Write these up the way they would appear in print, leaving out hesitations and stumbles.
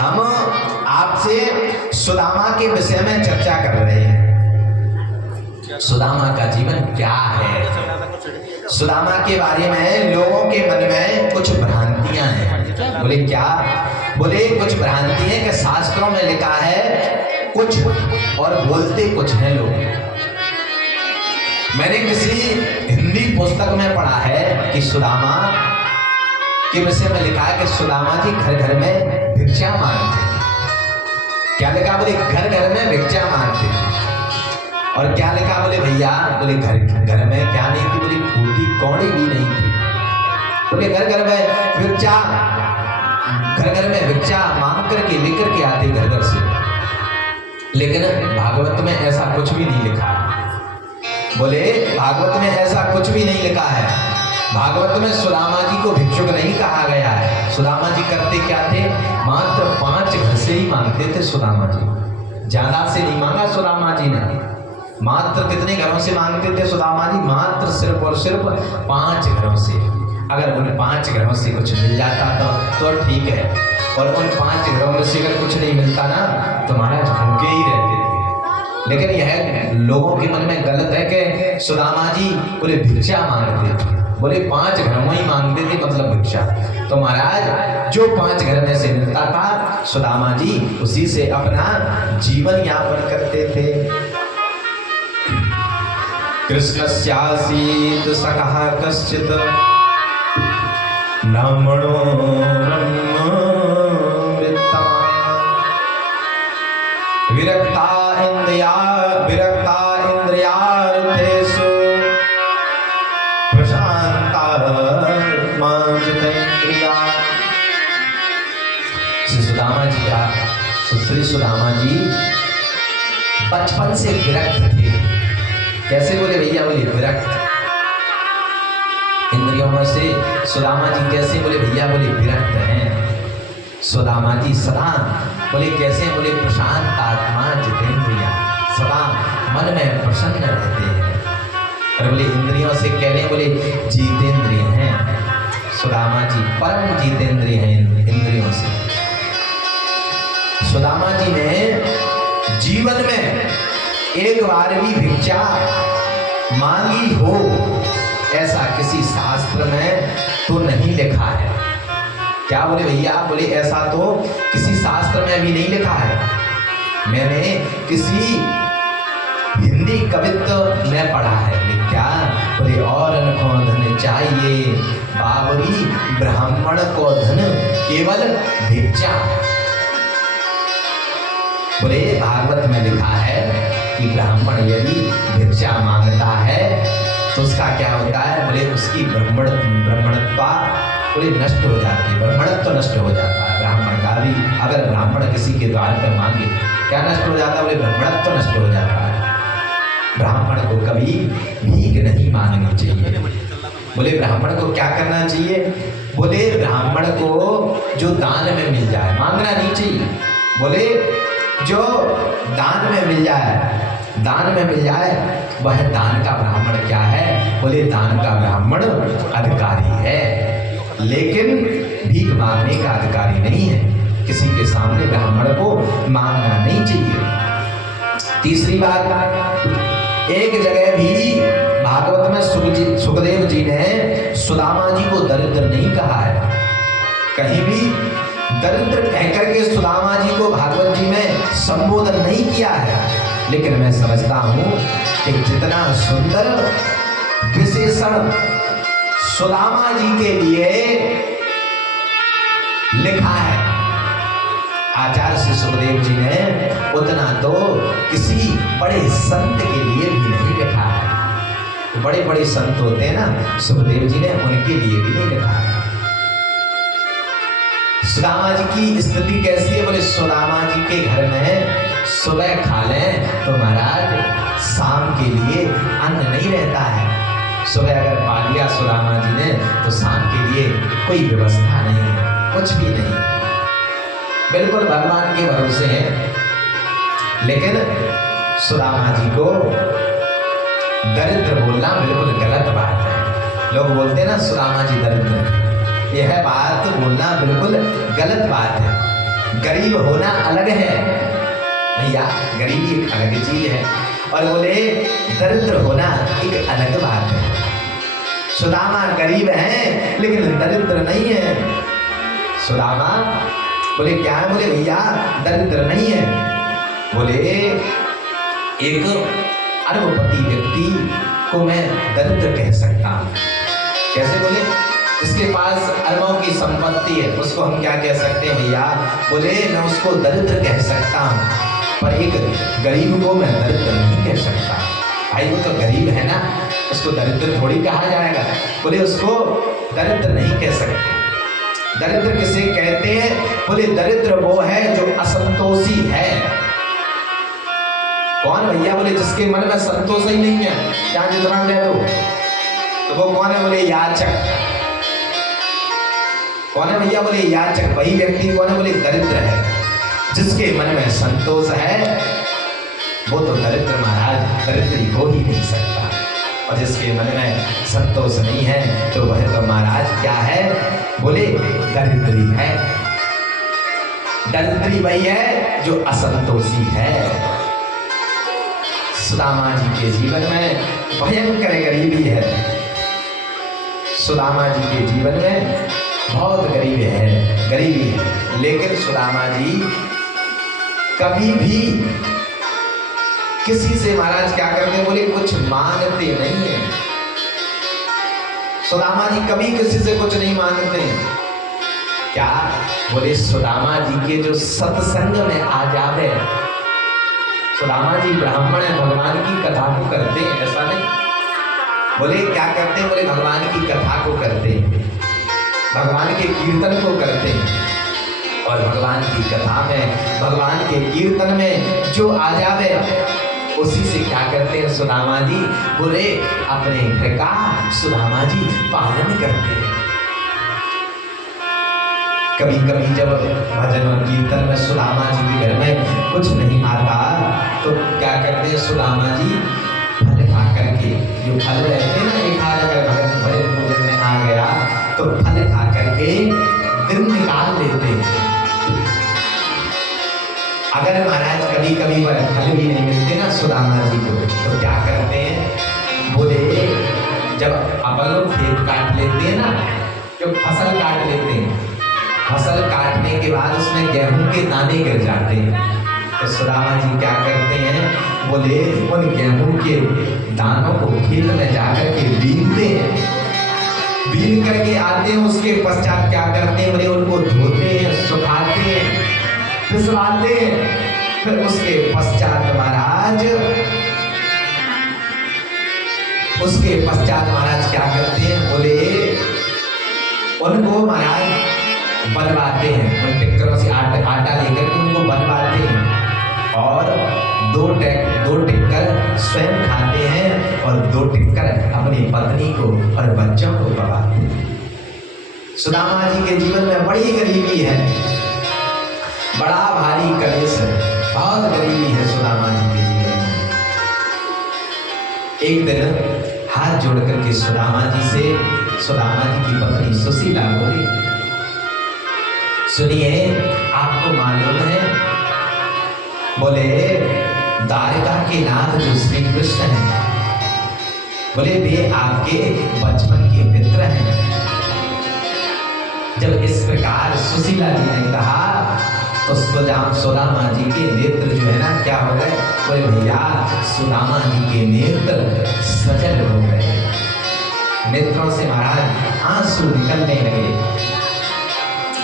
हम आपसे सुदामा के विषय में चर्चा कर रहे हैं। सुदामा का जीवन क्या है? सुदामा के बारे में लोगों के मन में कुछ भ्रांतियां हैं। बोले क्या? बोले कुछ भ्रांति है कि शास्त्रों में लिखा है कुछ और बोलते कुछ हैं लोग। मैंने किसी हिंदी पुस्तक में पढ़ा है कि सुदामा के विषय में लिखा है कि सुदामा जी घर घर में भिक्षा मांगते। क्या लिखा? बोले घर घर में भिक्षा मांगते। और क्या लिखा? बोले भैया, बोले घर घर में क्या नहीं थी? बोले फूटी कौड़ी भी नहीं थी। बोले घर घर में भिक्षा, घर घर में भिक्षा मांग करके लेकर के आते घर घर से। लेकिन भागवत में ऐसा कुछ भी नहीं लिखा। बोले भागवत में ऐसा कुछ भी नहीं लिखा है। भागवत में सुदामा जी को भिक्षुक नहीं कहा गया है। सुदामा जी करते क्या थे? मात्र 5 घर से ही मांगते थे सुदामा जी। ज्यादा से नहीं मांगा सुदामा जी ने। मात्र कितने घरों से मांगते थे सुदामा जी? मात्र सिर्फ और सिर्फ 5 घरों से। अगर उन 5 घरों से कुछ मिल जाता तो ठीक है, और उन 5 घरों में से अगर कुछ नहीं मिलता ना तो महाराज भूखे ही रहते थे। लेकिन यह लोगों के मन में गलत है कि सुदामा जी बोले भिक्षा मांगते थे। बोले 5 घरों में ही मांगते थे, मतलब भिक्षा। तो महाराज जो 5 घर में से मिलता था सुदामा जी उसी से अपना जीवन यापन करते थे। कृष्णस्यासीत सकः कश्चित् ब्राह्मणो विरक्ता इंद्रियार्थेषु प्रशांतात्मा जितेन्द्रिया। श्री सुदामा जी का श्री सुदामा जी बचपन से विरक्त थे। कैसे? बोले भैया, बोले विरक्त। इंद्रियों में से सुदामा जी कैसे? बोले भैया, बोले विरक्त हैं सुदामा जी सदा। बोले कैसे? बोले प्रशांत आत्मा जितेंद्रिया, सदा मन में प्रसन्न रहते हैं। और बोले इंद्रियों से कह रहे? बोले जीतेंद्रिय हैं सुदामा जी, परम जीतेंद्रिय हैं इंद्रियों से। सुदामा जी ने जीवन में एक बार भी भिक्षा मांगी हो ऐसा किसी शास्त्र में तो नहीं लिखा है। क्या? बोले भैया, बोले ऐसा तो किसी शास्त्र में भी नहीं लिखा है। मैंने किसी हिंदी कवित्व में पढ़ा है। क्या? बोले और को धन चाहिए बाबरी, ब्राह्मण को धन केवल भिक्षा। बोले भागवत में लिखा है कि ब्राह्मण यदि भिक्षा मांगता है तो उसका क्या होता है? बोले उसकी ब्राह्मणत्व बोले नष्ट हो जाती है, ब्राह्मणत्व नष्ट हो जाता है। ब्राह्मण का भी अगर ब्राह्मण किसी के द्वार पर मांगे क्या नष्ट हो जाता है? बोले ब्राह्मणत्व नष्ट हो जाता है। ब्राह्मण को कभी भीख नहीं मांगनी चाहिए। बोले ब्राह्मण को क्या करना चाहिए? बोले ब्राह्मण को जो दान में मिल जाए मांगना नहीं चाहिए। बोले जो दान में मिल जाए, दान में मिल जाए वह दान का ब्राह्मण क्या है? बोले दान का ब्राह्मण अधिकारी है, लेकिन भीख मांगने का अधिकारी नहीं है। किसी के सामने ब्राह्मण को मांगना नहीं चाहिए। तीसरी बात, एक जगह भी भागवत में सुखदेव जी ने सुदामा जी को दरिद्र नहीं कहा है। कहीं भी दरिद्र कहकर के सुदामा जी को भागवत जी में संबोधन नहीं किया है। लेकिन मैं समझता हूं कि जितना सुंदर विशेषण सुदामा जी के लिए लिखा है आचार्य श्री सुखदेव जी ने, उतना तो किसी बड़े संत के लिए भी नहीं लिखा है। तो बड़े बड़े संत होते हैं ना, सुखदेव जी ने उनके लिए भी नहीं लिखा है। सुदामा जी की स्थिति कैसी है? बोले सुदामा जी के घर में सुबह खा लें तो महाराज शाम के लिए अन्न नहीं रहता है। सुबह अगर पा लिया सुदामा जी ने तो शाम के लिए कोई व्यवस्था नहीं है, कुछ भी नहीं, बिल्कुल भगवान के भरोसे हैं। लेकिन सुदामा जी को दरिद्र बोलना बिल्कुल गलत बात है। लोग बोलते हैं ना सुदामा जी दरिद्र, यह बात बोलना बिल्कुल गलत बात है। गरीब होना अलग है भैया, गरीबी एक अलग चीज है, और बोले दरिद्र होना एक अलग बात है। सुदामा गरीब है लेकिन दरिद्र नहीं है। सुदामा बोले क्या है? बोले भैया दरिद्र नहीं है। बोले एक अरबपति व्यक्ति को मैं दरिद्र कह सकता हूँ। कैसे? बोले जिसके पास अरबों की संपत्ति है उसको हम क्या कह सकते हैं भैया? बोले मैं उसको दरिद्र कह सकता हूँ, पर एक गरीब को मैं दरिद्र नहीं कह सकता। भाई वो तो गरीब है ना, उसको दरिद्र थोड़ी कहा जाएगा। बोले उसको दरिद्र नहीं कह सकते। दरिद्र किसे कहते हैं? बोले दरिद्र वो है जो असंतोषी है। कौन भैया? बोले जिसके मन में संतोष ही नहीं है, क्या जितना दे दो। तो वो कौन है? बोले याचक। कौन है भैया? बोले याचक। वही व्यक्ति कौन है? बोले दरिद्र है। जिसके मन में संतोष है वो तो दरिद्र महाराज दरिद्री हो ही नहीं सकता, और जिसके मन में संतोष नहीं है तो वह तो महाराज क्या है? बोले दरिद्री है। दरिद्री वही है जो असंतोषी है। सुदामा जी के जीवन में भयंकर गरीबी है। सुदामा जी के जीवन में बहुत गरीबी है, लेकिन सुदामा जी कभी भी किसी से महाराज क्या करते हैं? बोले कुछ मांगते नहीं है। सुदामा जी कभी किसी से कुछ नहीं मांगते हैं। क्या? बोले सुदामा जी के जो सत्संग में आ जावे। सुदामा जी ब्राह्मण है, भगवान की कथा को करते हैं, ऐसा नहीं। बोले क्या करते हैं? बोले भगवान की कथा को करते हैं, भगवान के कीर्तन को करते हैं, और भगवान की कथा में, भगवान के कीर्तन में जो आ जावे उसी से क्या करते हैं सुदामा जी? बोले अपने घर का सुदामा जी पालन करते हैं। कभी कभी जब भजन और कीर्तन में सुदामा जी के घर में कुछ नहीं आता तो क्या करते हैं सुदामा जी? फल खा करके, जो फल रहते हैं ना, एक अगर भजन पूजन में आ गया तो फल खा करके दिन निकाल लेते हैं। अगर महाराज कभी कभी वह फल भी नहीं मिलते ना सुदामा जी को, तो क्या करते हैं? बोले जब अपन लोग खेत काट लेते हैं ना, जो फसल काट लेते हैं, फसल काटने के बाद उसमें गेहूं के दाने गिर जाते हैं, तो सुदामा जी क्या करते हैं? बोले उन गेहूं के दानों को खेत में जाकर के बीनते हैं, बीन करके आते हैं। उसके पश्चात क्या करते हैं? बोले उनको धोते हैं, सुखाते हैं, फिसलाते हैं। फिर उसके पश्चात महाराज क्या करते हैं? बोले उनको महाराज बनवाते हैं, उन टिक्करों से आटा लेकर के उनको बनवाते हैं, और दो टिक्कर स्वयं खाते हैं और 2 टिक्कर अपनी पत्नी को और बच्चों को खवाते हैं। सुदामा जी के जीवन में बड़ी गरीबी है, बड़ा भारी कलेश है, बहुत गरीबी है सुदामा जी के जीवन में। एक दिन हाथ जोड़ करके सुदामा जी की पत्नी सुशीला बोली, सुनिए आपको मालूम है, बोले द्वारका के नाथ जो श्री कृष्ण हैं, बोले वे आपके बचपन के मित्र हैं। जब इस प्रकार सुशीला जी ने कहा तो सुदामा जी के नेत्र जो है ना क्या हो गए? बोले भैया सुदामा जी के नेत्र सजल हो गए, नेत्रों से महाराज आंसू निकलने लगे।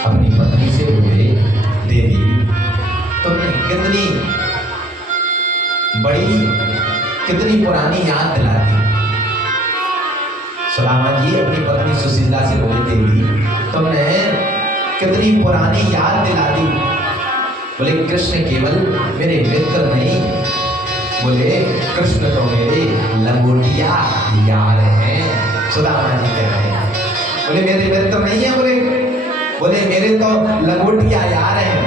अपनी पत्नी से बोले देवी तुमने कितनी पुरानी याद दिला दी। सुदामा जी अपनी पत्नी सुशीला से बोले देवी तुमने कितनी पुरानी याद दिला दी। बोले कृष्ण केवल मेरे मित्र नहीं, बोले कृष्ण तो मेरे लंगोटिया यार हैं। सुदामा जी कह रहे हैं, बोले मेरे मित्र नहीं है, बोले मेरे तो लंगोटिया यार हैं।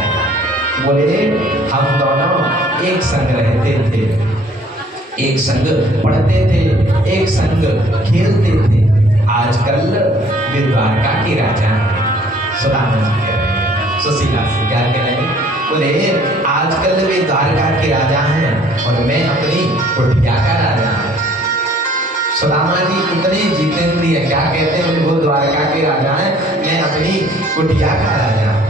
बोले हम दोनों एक संग रहते थे, एक संग पढ़ते थे, एक संग खेलते थे, आजकल वे द्वारका के राजा हैं। सुदामा जी कह रहे हैं, सुशीला से क्या कह रहे हैं? बोले आजकल वे द्वारका के राजा हैं और मैं अपनी कुटिया का राजा हूं। सुदामा जी इतने जितेंद्रिय, क्या कहते हैं? बोले वो द्वारका के राजा हैं, मैं अपनी कुटिया का राजा हूं।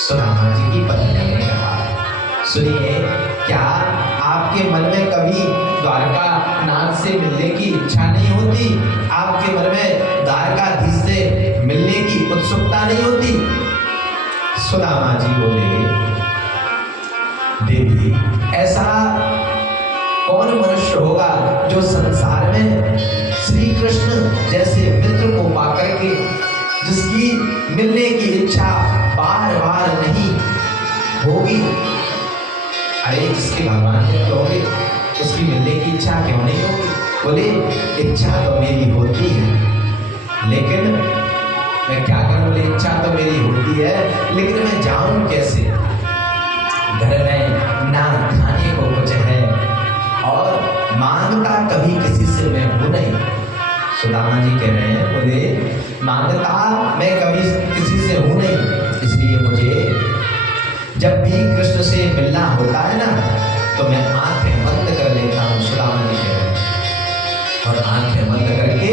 सुदामा जी की पत्नी ने कहा, सुनिए, क्या आपके मन में कभी द्वारका नाथ से मिलने की इच्छा नहीं होती? आपके मन में द्वारकाधीश से मिलने की उत्सुकता नहीं होती? सुदामा जी बोले, देवी, ऐसा कौन मनुष्य होगा जो संसार में श्री कृष्ण जैसे मित्र को पाकर के जिसकी मिलने की इच्छा बार बार नहीं होगी? अरे जिसके भगवान ने कहोगे उसकी मिलने की इच्छा क्यों नहीं होगी? बोले इच्छा तो मेरी होती है, लेकिन मैं क्या करूं? बोले इच्छा तो मेरी होती है, लेकिन मैं जाऊं कैसे? घर में ना खाने को कुछ है और मांगता कभी किसी से मैं हूं नहीं। सुदामा जी कह रहे हैं, बोले मांगता मैं कभी किसी से हूं नहीं, इसलिए मुझे जब भी कृष्ण से मिलना होता है ना, तो मैं आंखें बंद कर लेता हूँ। सुदामा जी कह रहे हैं, और आंखें बंद करके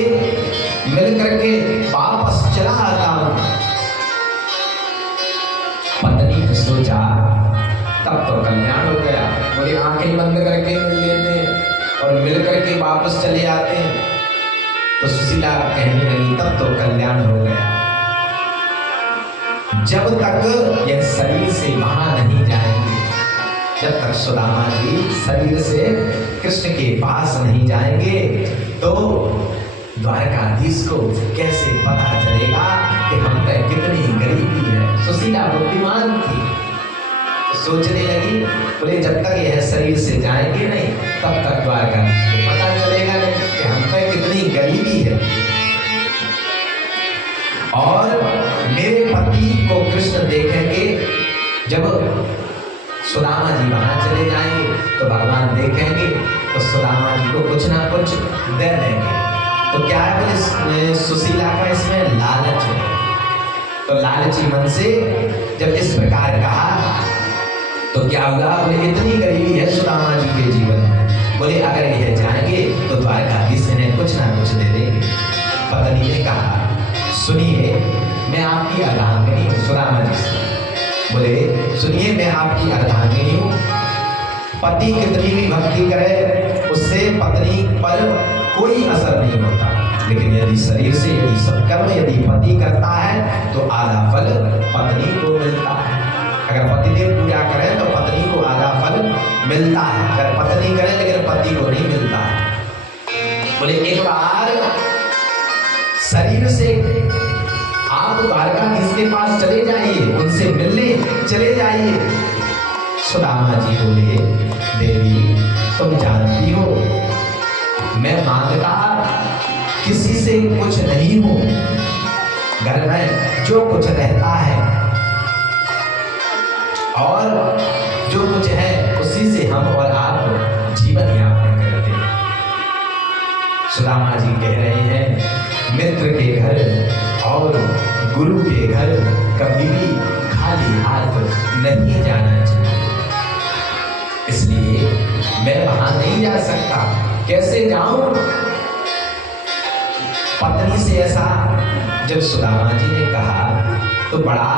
मिल करके वापस चला आता हूँ। पत्नी ने सोचा तब तो कल्याण हो गया। बोले आंखें बंद करके मिल लेते हैं और मिल करके वापस चले आते हैं। तो सुशीला कहने लगी, तब तो कल्याण हो गया। जब तक यह शरीर से वहां नहीं जाएंगे, जब तक सुदामा जी शरीर से कृष्ण के पास नहीं जाएंगे, तो द्वारकाधीश को कैसे पता चलेगा कि हम पर कितनी गरीबी है। सुशीला बुद्धिमान थी, सोचने लगी, बोले जब तक यह शरीर से जाएंगे नहीं, तब तक द्वारकाधीश को पता चलेगा नहीं कि हम पर कितनी गरीबी है। और मेरे पति को कृष्ण देखेंगे, जब सुदामा जी वहां चले जाएंगे तो भगवान देखेंगे तो सुदामा जी को कुछ ना कुछ दे देंगे। तो क्या है? बोले सुशीला का इसमें लालच है। तो लालची मन से जब इस प्रकार कहा तो क्या होगा? बोले इतनी गरीबी है सुदामा जी के जीवन में, बोले अगर यह जाएंगे तो द्वारकाधीश इन्हें कुछ ना कुछ दे देंगे। पत्नी ने कहा, सुनिए, मैं आपकी अर्धांगिनी हूँ। सुदामा जी से बोले, सुनिए, मैं आपकी अर्धांगिनी हूँ। पति कितनी भी भक्ति करे उससे पत्नी पर कोई असर नहीं होता, लेकिन यदि शरीर से यदि सत्कर्म यदि पति करता है तो आधा फल पत्नी को मिलता है। अगर पतिदेव पूजा करें तो पत्नी को आधा फल मिलता है, अगर पत्नी करे लेकिन पति को नहीं मिलता है। बोले एक बार शरीर से आप द्वारकाधीश के पास चले जाइए, उनसे मिलने चले जाइए। सुदामा जी बोले, देवी, तुम जानती हो मैं मांगता किसी से कुछ नहीं हूं। घर में जो कुछ रहता है और जो कुछ है उसी से हम और आप जीवन यापन करते हैं। सुदामा जी कह रहे हैं, मित्र के घर और गुरु के घर कभी भी खाली हाथ नहीं जाना चाहिए, इसलिए मैं वहां नहीं जा सकता। कैसे जाऊं? पत्नी से ऐसा जब सुदामा जी ने कहा तो बड़ा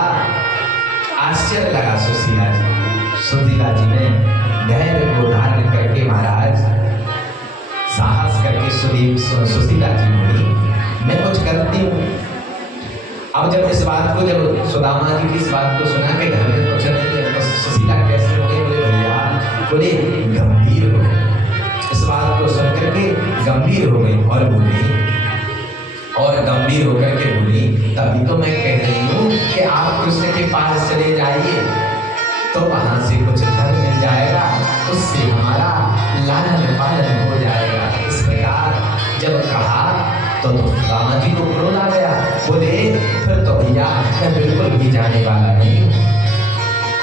आश्चर्य लगा सुशीला जी। सुशीला जी ने धैर्य को धारण करके महाराज साहस करके सुशीला जी बोली, मैं कुछ करती हूँ। अब जब इस बात को जब सुदामा जी की इस बात को सुना के घर में कुछ नहीं है तो सुशीला कैसे हो गई? बोले भैया, बोले गंभीर हो गई। इस बात को सुन करके गंभीर हो गई और बोली, और गंभीर होकर के बोली, तभी तो मैं कह रही हूँ कि आप कृष्ण के पास चले जाइए तो वहां से कुछ धन मिल जाएगा, उससे हमारा लालन पालन हो जाएगा। इस प्रकार जब कहा तो सुदामा जी को क्रोध आ गया। बोले फिर तो भैया मैं बिल्कुल भी जाने वाला नहीं हूँ।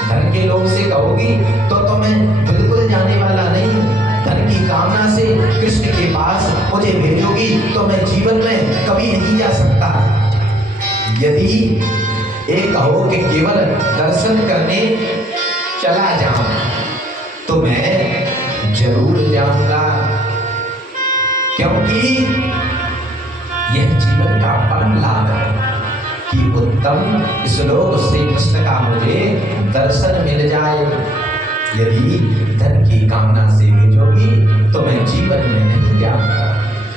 धन के लोग से कहोगी तो मैं बिल्कुल जाने वाला नहीं हूँ। धन की कामना से कृष्ण के पास मुझे भेजोगी तो मैं जीवन में कभी नहीं जा सकता। यदि एक कहो कि केवल दर्शन करने चला जाऊं तो मैं जरूर जाऊंगा, क्योंकि यह जीवन का परम लाभ है कि उत्तम श्लोक श्री कृष्ण का मुझे दर्शन मिल जाए। यदि धन की कामना से भेजोगी तो मैं जीवन में नहीं जाऊंगा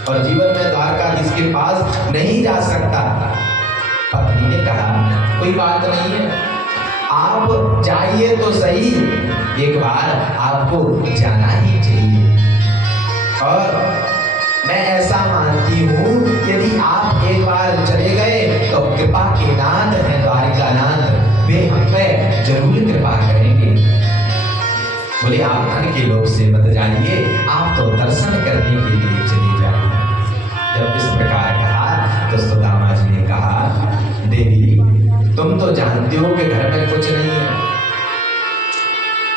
और जीवन में द्वारकाधीश के पास नहीं जा सकता। पत्नी ने कहा कोई बात नहीं है, आप जाइए तो सही, एक बार आपको जाना ही चाहिए। और मैं ऐसा मानती हूँ यदि आप एक बार चले गए तो कृपा के नाथ हैं द्वारिकानाथ, वे हम पे जरूर कृपा करेंगे। बोले आप धन के लोग से मत जाइए, आप तो दर्शन करने के लिए चले जाइए। जब इस प्रकार कहा तो सुदामा जी ने कहा देवी तुम तो जानते हो कि घर में कुछ नहीं है।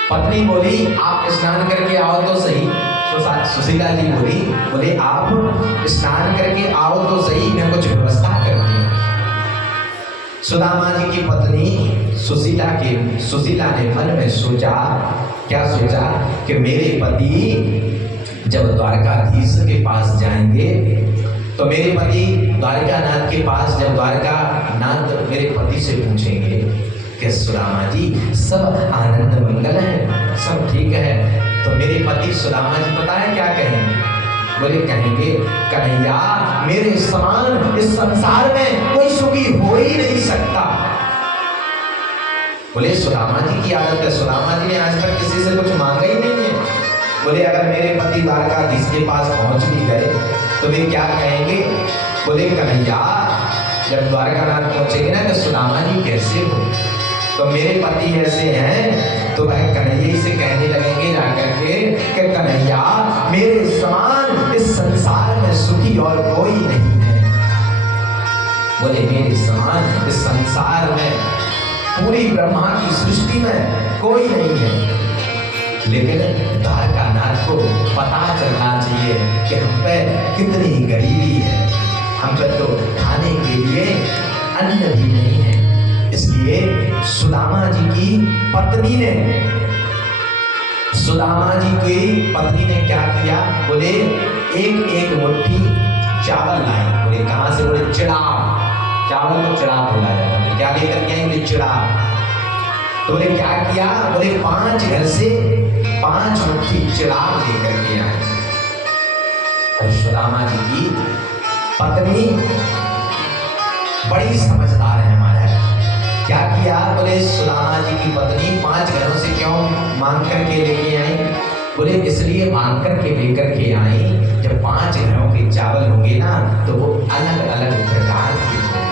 पत्नी बोली आप स्नान करके आओ तो सही। सुशीला जी बोले आप स्नान करके आओ तो सही, मैं कुछ व्यवस्था करती हूँ। सुदामा जी की पत्नी सुशीला ने मन में सोचा, क्या सोचा कि मेरे पति जब द्वारकाधीश के पास जाएंगे तो मेरे पति द्वारकानाथ के पास जब द्वारकानाथ मेरे पति से पूछेंगे कि सुदामा जी सब आनंद मंगल है, सब ठीक है, तो मेरे पति सुदामा जी पता है क्या कहेंगे? बोले कहेंगे कन्हैया मेरे समान इस संसार में कोई सुखी हो ही नहीं सकता। बोले सुदामा जी की आदत है, सुदामा जी ने आज तक किसी से कुछ मांगा ही नहीं है। बोले अगर मेरे पति द्वारकाधीश के पास पहुंच भी गए तो वे क्या कहेंगे? बोले कन्हैया जब द्वारकानाथ पहुंचेंगे ना तो सुदामा जी कैसे हो, तो मेरे पति ऐसे हैं तो वह कन्हैया से कहने लगेंगे जाकर के कि कन्हैया मेरे समान इस संसार में सुखी और कोई नहीं है। बोले मेरे समान इस संसार में पूरी ब्रह्मा की सृष्टि में कोई नहीं है। लेकिन द्वारकानाथ को पता चलना चाहिए कि हम पे कितनी गरीबी है, हम पे तो खाने के लिए अन्न भी नहीं है। इसलिए सुदामा जी की पत्नी ने क्या किया? बोले एक मुट्ठी चावल लाए। बोले कहाँ से? बोले चिड़ाव, चावल को चिड़ाव बोला जाता है। क्या लेकर के आए? बोले चिड़ाव। तो बोले क्या किया? बोले 5 घर से 5 मुट्ठी चिड़ाव लेकर के आए। और सुदामा जी की पत्नी बड़ी समझदार है हमारा। क्या किया? बोले सुदामा जी की पत्नी 5 घरों से क्यों मांग करके लेके आई? बोले इसलिए मांग करके लेकर के आई, जब 5 घरों के चावल होंगे ना तो वो अलग अलग प्रकार के होंगे,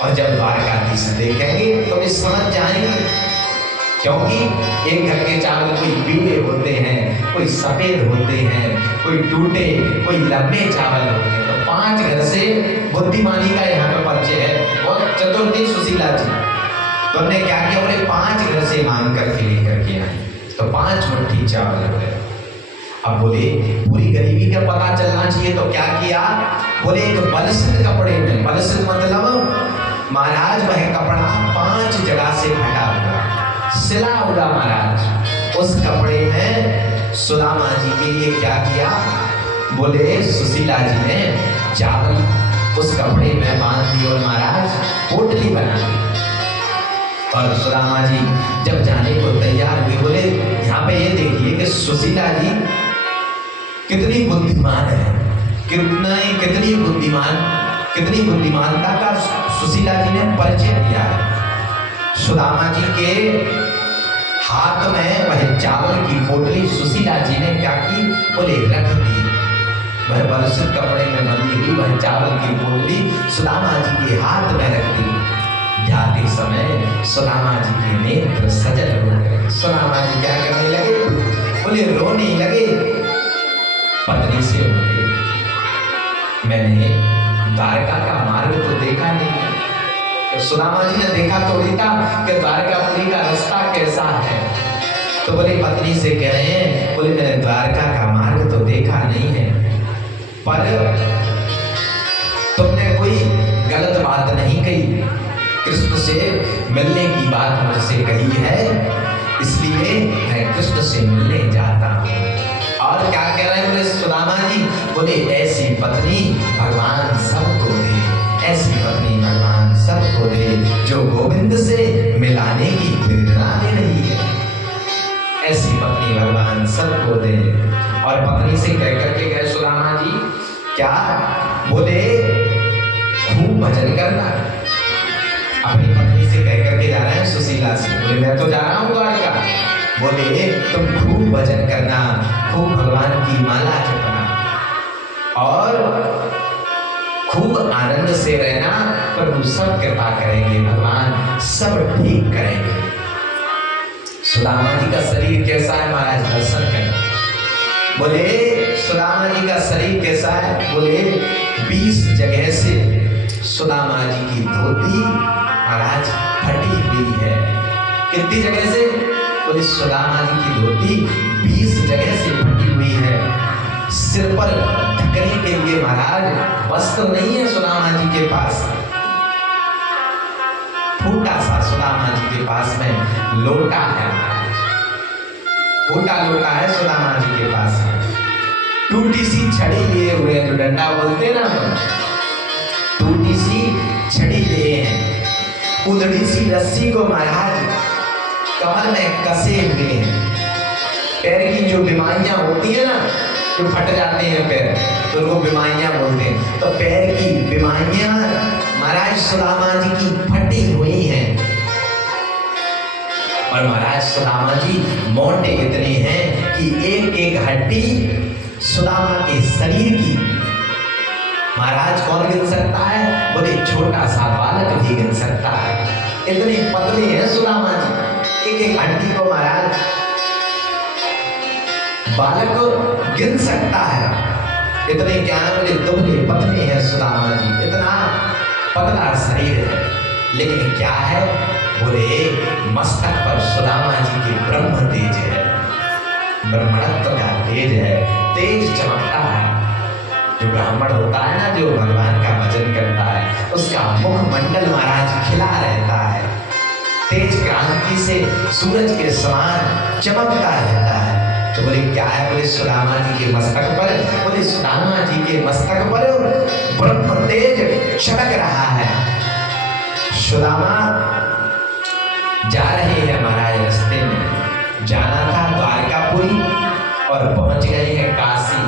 और जब द्वारकाधीश देखेंगे तो वे समझ जाएंगे। क्योंकि एक घर के चावल कोई पीले होते हैं, कोई सफेद होते हैं, कोई टूटे, कोई लंबे चावल होते हैं। तो 5 घर से बुद्धिमानी का यहाँ पे परिचय है, और चतुर्थी सुशीला जी। तो हमने क्या किया? बोले 5 घर से मांग करके लेकर के आए, तो 5 मुट्ठी चावल हो गए। अब बोले पूरी गरीबी का पता चलना चाहिए, तो क्या किया? बोले एक बलसित कपड़े में, बलसित मतलब महाराज वह कपड़ा 5 जगह से फटा हुआ, सिला हुआ महाराज, उस कपड़े में सुदामा जी के लिए क्या किया? बोले सुशीला जी ने चावल उस कपड़े में बांध दी और महाराज पोटली बना दी। और सुदामा जी जब जाने को तैयार हुए, बोले यहाँ पे ये देखिए कि सुशीला जी कितनी बुद्धिमान है, कितनी बुद्धिमानता का सुशीला जी ने परिचय दिया है। सुदामा जी के हाथ में वह चावल की पोटली सुशीला जी ने क्या की? बोले रख दी। वह बलसित कपड़े में बंधी हुई वह चावल की पोटली सुदामा जी के हाथ में रख दी। जाते समय सुदामा जी के नेत्र सजल हो गए। सुदामा जी क्या करने लगे? बोले रोने लगे। पत्नी से बोले मैंने द्वारका का मार्ग तो देखा नहीं। तो सुदामा जी ने देखा थोड़ी था कि द्वारकापुरी का रास्ता कैसा है। तो बोले पत्नी से कह रहे हैं, बोले मैंने द्वारका का मार्ग तो देखा नहीं है, पर तुमने कोई गलत बात नहीं कही। कृष्ण से मिलने की बात मुझसे कही है, इसलिए मैं कृष्ण से मिलने जाता हूँ। और क्या कह रहे हैं बोले सुदामा जी? बोले ऐसी पत्नी भगवान सबको दे, ऐसी पत्नी भगवान सबको दे जो गोविंद से मिलाने की प्रेरणा दे रही है। ऐसी पत्नी भगवान सबको दे। और पत्नी से कह करके गए सुदामा जी, क्या? बोले खूब भजन करना। अपनी पत्नी से कह करके जा रहे हैं सुशीला से, बोले मैं तो जा रहा हूँ द्वारका, बोले तुम खूब भजन करना, खूब भगवान की माला जपना और खूब आनंद से रहना। प्रभु सब कृपा करेंगे, भगवान सब ठीक करेंगे। सुदामा जी का शरीर कैसा है महाराज? दर्शन करें। बोले सुदामा जी का शरीर कैसा है? बोले 20 जगह से सुदामा जी की धोती महाराज फटी हुई है। कितनी जगह से? बोले सुदामा जी की धोती 20 जगह से फटी हुई है। सिर पर ढकने के लिए महाराज वस्त्र नहीं है सुदामा जी के पास। फूटा सा सुदामा जी के पास में लोटा है महाराज, फूटा लोटा है सुदामा जी के पास में। टूटी सी छड़ी लिए हुए हैं, जो डंडा बोलते ना, टूटी सी छड़ी लिए हैं। उधड़ी सी रस्सी को महाराज कमर में कसे हुए हैं। पैर की जो बीमारियां होती है ना, जो फट जाते हैं पैर, तो उनको बीमारियां बोलते हैं। तो पैर की बीमारियां महाराज सुदामा जी की फटी हुई हैं। और महाराज सुदामा जी मोटे इतने हैं कि एक एक हड्डी सुदामा के शरीर की महाराज कौन गिन सकता है? बोले छोटा सा बालक भी गिन सकता है। इतने पतले हैं सुदामा जी, एक एक हड्डी को महाराज बालक गिन सकता है। इतने क्या है? बोले दुबले पतले हैं सुदामा जी, इतना पतला शरीर है। लेकिन क्या है? बोले मस्तक पर सुदामा जी की ब्रह्म तेज है, ब्रह्मणत्व का तेज है, तेज चमकता है। जो ब्राह्मण होता है ना, जो भगवान का भजन करता है, उसका मुखमंडल महाराज खिला रहता है, तेज क्रांति से सूरज के समान चमकता रहता है। तो बोले क्या है? बोले सुदामा जी के मस्तक पर, बोले सुदामा जी के मस्तक पर ब्रह्म तेज चमक रहा है। सुदामा जा रहे हैं महाराज, रास्ते में जाना था द्वारकापुरी और पहुंच गए हैं काशी।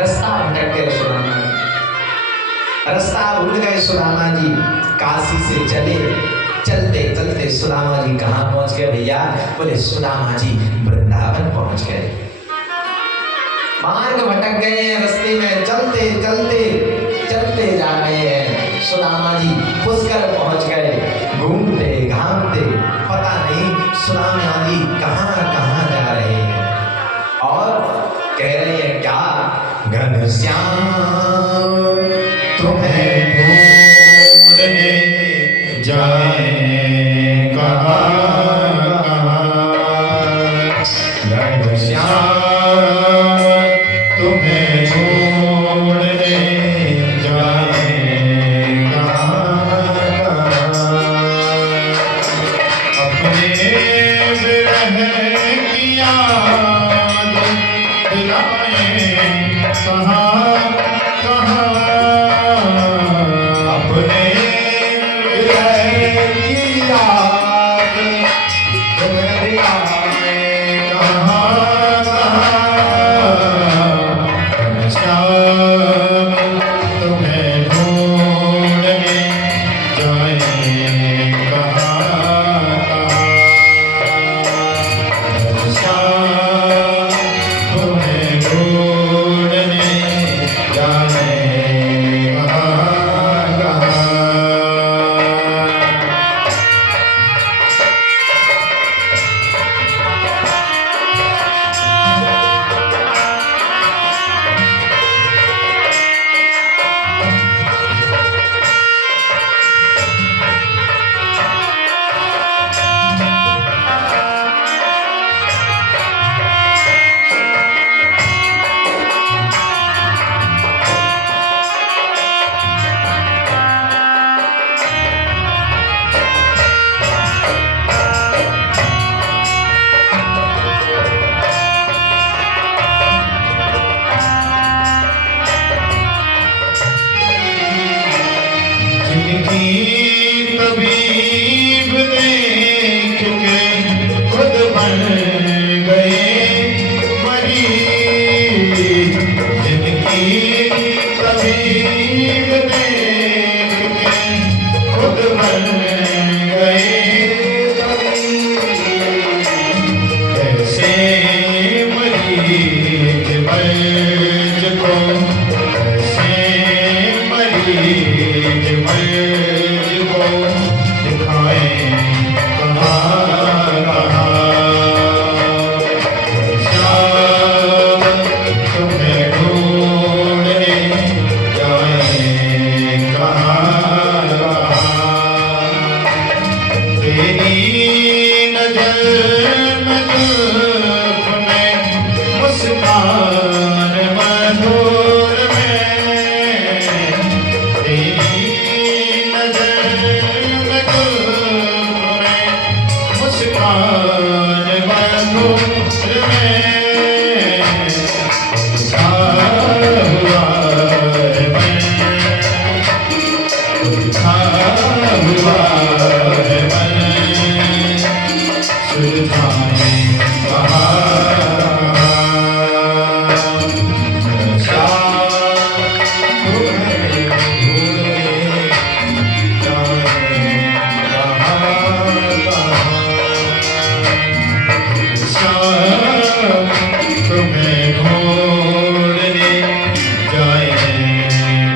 रास्ता भटक गए सुदामा जी, रास्ता भूल गए सुदामा जी। काशी से चले, चलते चलते सुदामा जी कहाँ पहुंच गए भैया? बोले सुदामा जी वृंदावन पहुंच गए। मार्ग भटक गए हैं, रास्ते में चलते चलते चलते जा रहे हैं। सुदामा जी पुष्कर पहुंच गए, घूमते घामते पता नहीं सुदामा जी कहाँ कहाँ जा रहे हैं। और कह रहे हैं क्या? घनश्याम तुम्हें ढूंढने जाए कहाँ घनश्याम तुम्हें ढूंढने जाए कहाँ। अपने विरह की याद दिलाए कहाँ कहाँ। अपने विरह की याद दिलाए कहाँ कहाँ। घनश्याम तुम्हें ढूंढने जाए कहाँ कहाँ। घनश्याम तुम्हें ढूंढने बन गए कैसे मरीज मर्ज को कैसे मरीज मर्ज को दिखाए कहाँ श्याम तुम्हें ढूंढने जाए कहाँ तेरी नजर में जुल्फ में मुस्कान मधुर में तेरी नजर में जुल्फ में मुस्कान मधुर में क्या हुआ है मैं क्या हुआ है मैं सुलझाने कहाँ तुम्हें ढूंढने जाए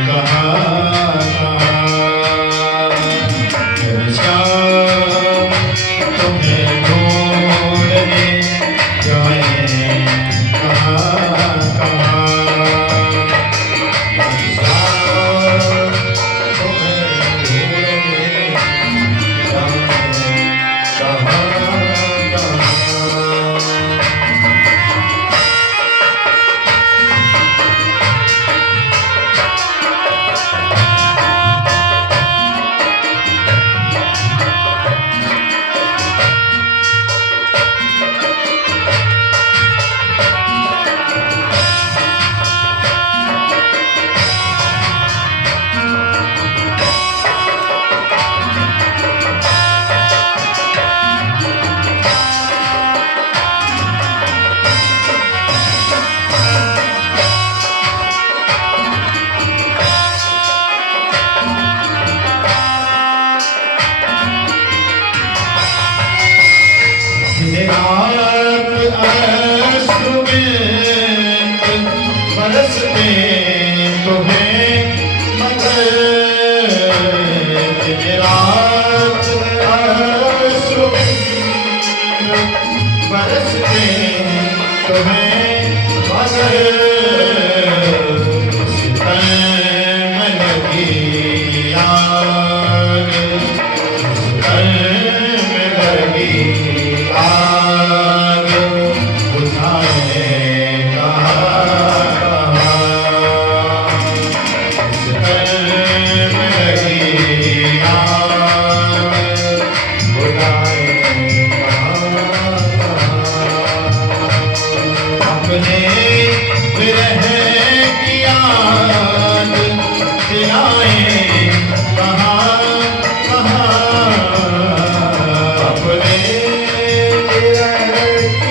कहाँ श्याम तुम्हें ढूंढने जाए कहाँ श्याम तुम्हें ढूंढने जाए बरसते तुम्हें मगर दिन रात बरसते तुम्हें मगर सितम लगी आग सितम लगी आग बुझाए अपने विरह की याद दिलाए कहाँ अपने विरह की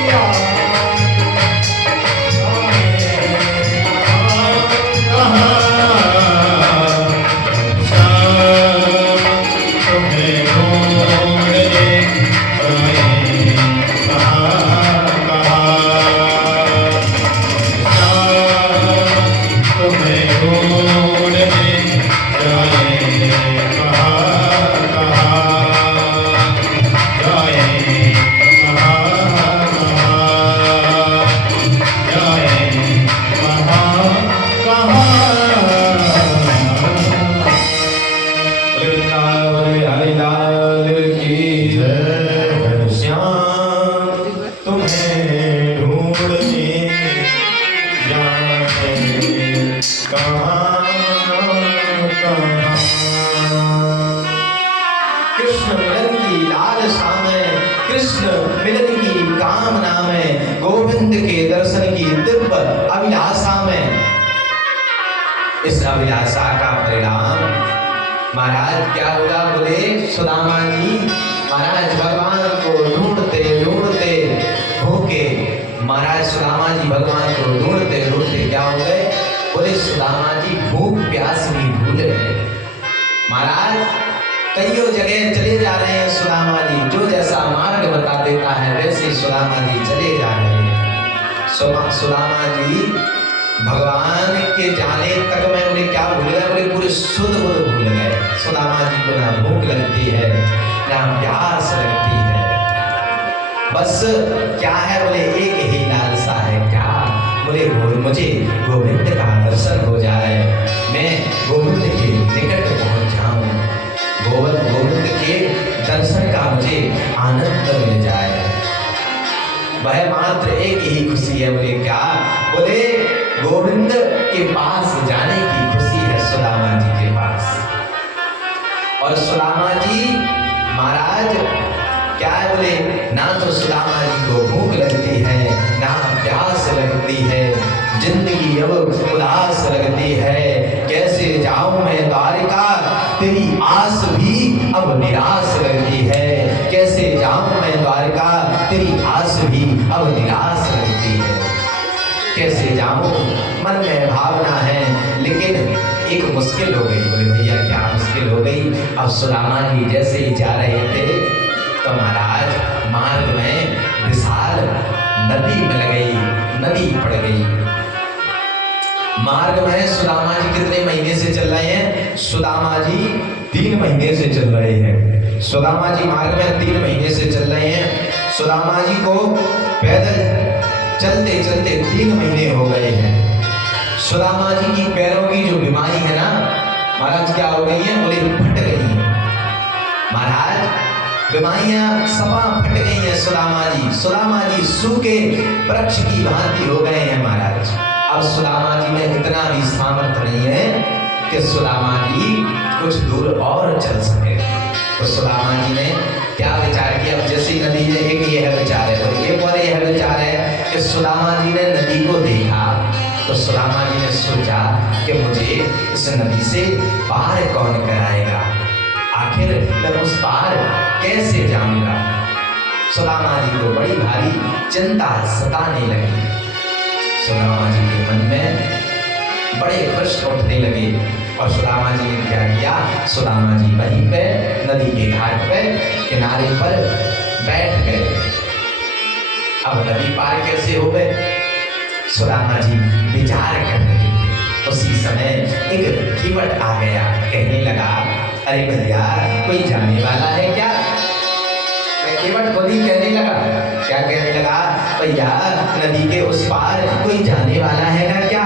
कृष्ण मिलन की लालसा में, कृष्ण मिलन की कामना में, गोविंद के दर्शन की दिव्य अभिलाषा में, इस अभिलाषा का परिणाम महाराज क्या होगा? बोले सुदामा जी महाराज भगवान को ढूंढते ढूंढते भूखे, महाराज सुदामा जी भगवान को ढूंढते ढूंढते क्या हो गए? बोले सुदामा जी भूख प्यास भी भूल गए। महाराज कईयों जगह चले जा रहे हैं सुदामा जी, जो जैसा मार्ग बता देता है वैसे सुदामा जी चले जा रहे हैं। सुदामा जी भगवान के जाने तक में उन्हें क्या भूल गए, बोले पूरे शुद्ध बुद्ध भूल गए। सुदामा जी को ना भूख लगती है ना प्यास लगती है, बस क्या है बोले एक ही लालसा है, क्या बोले मुझे गोविंद का दर्शन हो जाए, मैं गोविंद के निकट पहुंच जाऊं, गोविंद के दर्शन का मुझे आनंद मिल जाए। वह मात्र एक ही खुशी है, बोले क्या, बोले गोविंद के पास जाने की खुशी है, सुदामा जी के पास। और सुदामा जी महाराज क्या है बोले, ना तो सुदामा जी को भूख लगती है ना प्यास लगती है, जिंदगी अब उदास लगती है, कैसे जाऊं मैं द्वारिका, तेरी आस भी अब निराश लगती है, कैसे जाऊं मैं द्वारिका, तेरी आस भी अब निराश लगती है, कैसे जाऊं, मन में भावना है लेकिन एक मुश्किल हो गई। बोले भैया क्या मुश्किल हो गई। अब सुदामा जी जैसे ही जा रहे थे तो महाराज मार्ग में विशाल नदी मिल गई, नदी पड़ गई। मार्ग में सुदामा जी कितने महीने से चल रहे हैं, सुदामा जी 3 महीने से चल रहे हैं। सुदामा जी मार्ग में 3 महीने से चल रहे हैं। सुदामा जी को पैदल चलते चलते 3 महीने हो गए हैं। सुदामा जी की पैरों की जो बीमारी है ना महाराज, क्या हो गई है, बोले फट गई है महाराज, बीमारियां सपा फट गई है। सुदामा जी सूखे वृक्ष की भांति हो गए हैं महाराज। अब सुदामा जी में इतना भी सामर्थ्य नहीं है कि सुदामा जी कुछ दूर और चल सके। तो सुदामा जी ने क्या विचार किया, अब जैसी नदी है, एक यह विचार है और एक और यह विचार है कि सुदामा जी ने नदी को देखा तो सुदामा जी ने सोचा कि मुझे इस नदी से पार कौन कराएगा, आखिर मैं उस पार कैसे जाऊंगा। सुदामा जी को बड़ी भारी चिंता सताने लगी। सुदामा जी के मन में बड़े प्रश्न उठने लगे और सुदामा जी ने क्या किया, सुदामा जी वहीं पे नदी के घाट पे किनारे पर बैठ गए। अब नदी पार कैसे हो गए, सुदामा जी विचार कर रहे थे। उसी समय एक कीवट आ गया, कहने लगा, अरे भैया कोई जाने वाला है क्या। कीवट खुद ही कहने लगा, क्या कहने लगा, भैया नदी के उस पार कोई जाने वाला है ना क्या।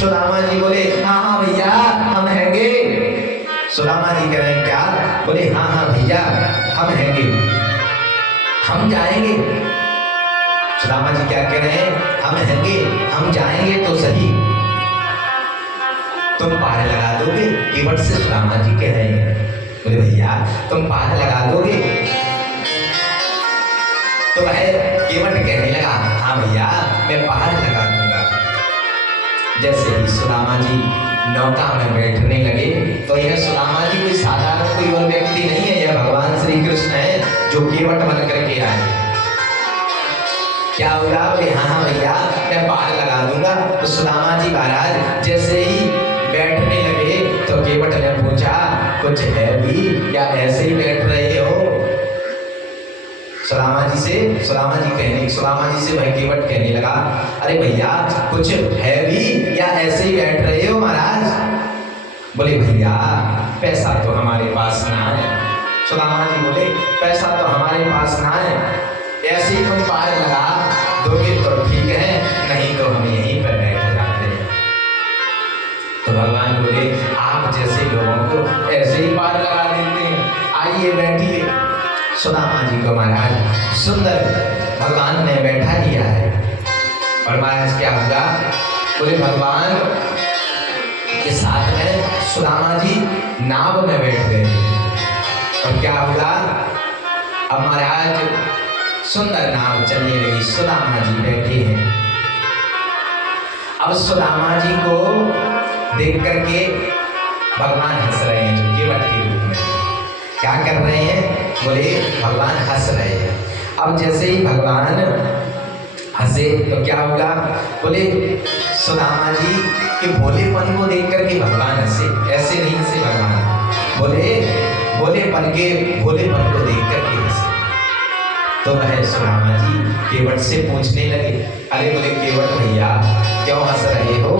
सुदामा जी बोले, हाँ हाँ भैया हम हैंगे। सुदामा जी कह रहे हैं क्या, बोले हाँ हाँ भैया हम हैंगे, हम जाएंगे। सुदामा जी क्या कह रहे हैं, हम हैंगे, हम जाएंगे तो सही, तुम पार लगा दोगे। कीवट से सुदामा जी कह रहे हैं, बोले भैया तुम पार लगा दोगे। तो वह कीवट कहने लगा, हाँ भैया मैं पार लगा दूंगा। जैसे ही सुदामा जी नौका में बैठने लगे तो यह सुदामा जी कोई साधारण कोई और व्यक्ति नहीं है, यह भगवान श्री कृष्ण है जो कीवट बन करके आए। क्या होगा, बोले हाँ हाँ भैया मैं पार लगा दूंगा। तो सुदामा जी महाराज जैसे ही बैठने लगे तो कीवट ने पूछा, कुछ है भी या ऐसे ही बैठ रहे हो। सुदामा जी से वह कीवट कहने लगा, अरे भैया कुछ है भी या ऐसे ही बैठ रहे हो महाराज। बोले भैया पैसा तो हमारे पास ना है। सुदामा जी बोले, पैसा तो हमारे पास ना है, ऐसे ही तुम पार लगा दोगे तो ठीक है, नहीं तो हम यहीं पर बैठ जाते हैं। तो भगवान बोले, आप जैसे लोगों को ऐसे ही पार लगा देते हैं, आइए बैठिए। सुदामा जी को महाराज सुंदर भगवान ने बैठा दिया है। और महाराज क्या हुआ, बोले भगवान के साथ में सुदामा जी नाव में बैठ गए। और क्या हुआ, अब महाराज सुंदर नाव चलने लगी, सुदामा जी बैठे हैं। अब सुदामा जी को देख करके भगवान हंस रहे हैं, जो कीवट के रूप में। क्या कर रहे हैं, बोले भगवान हंस रहे हैं। अब जैसे ही भगवान हंसे तो क्या होगा, बोले सुदामा जी के भोलेपन को देख करके भगवान हंसे, ऐसे नहीं हंसे भगवान। बोले भोलेपन को देख करके हंसे। तो वह सुदामा जी केवट से पूछने लगे, अरे बोले केवट भैया क्यों हंस रहे हो?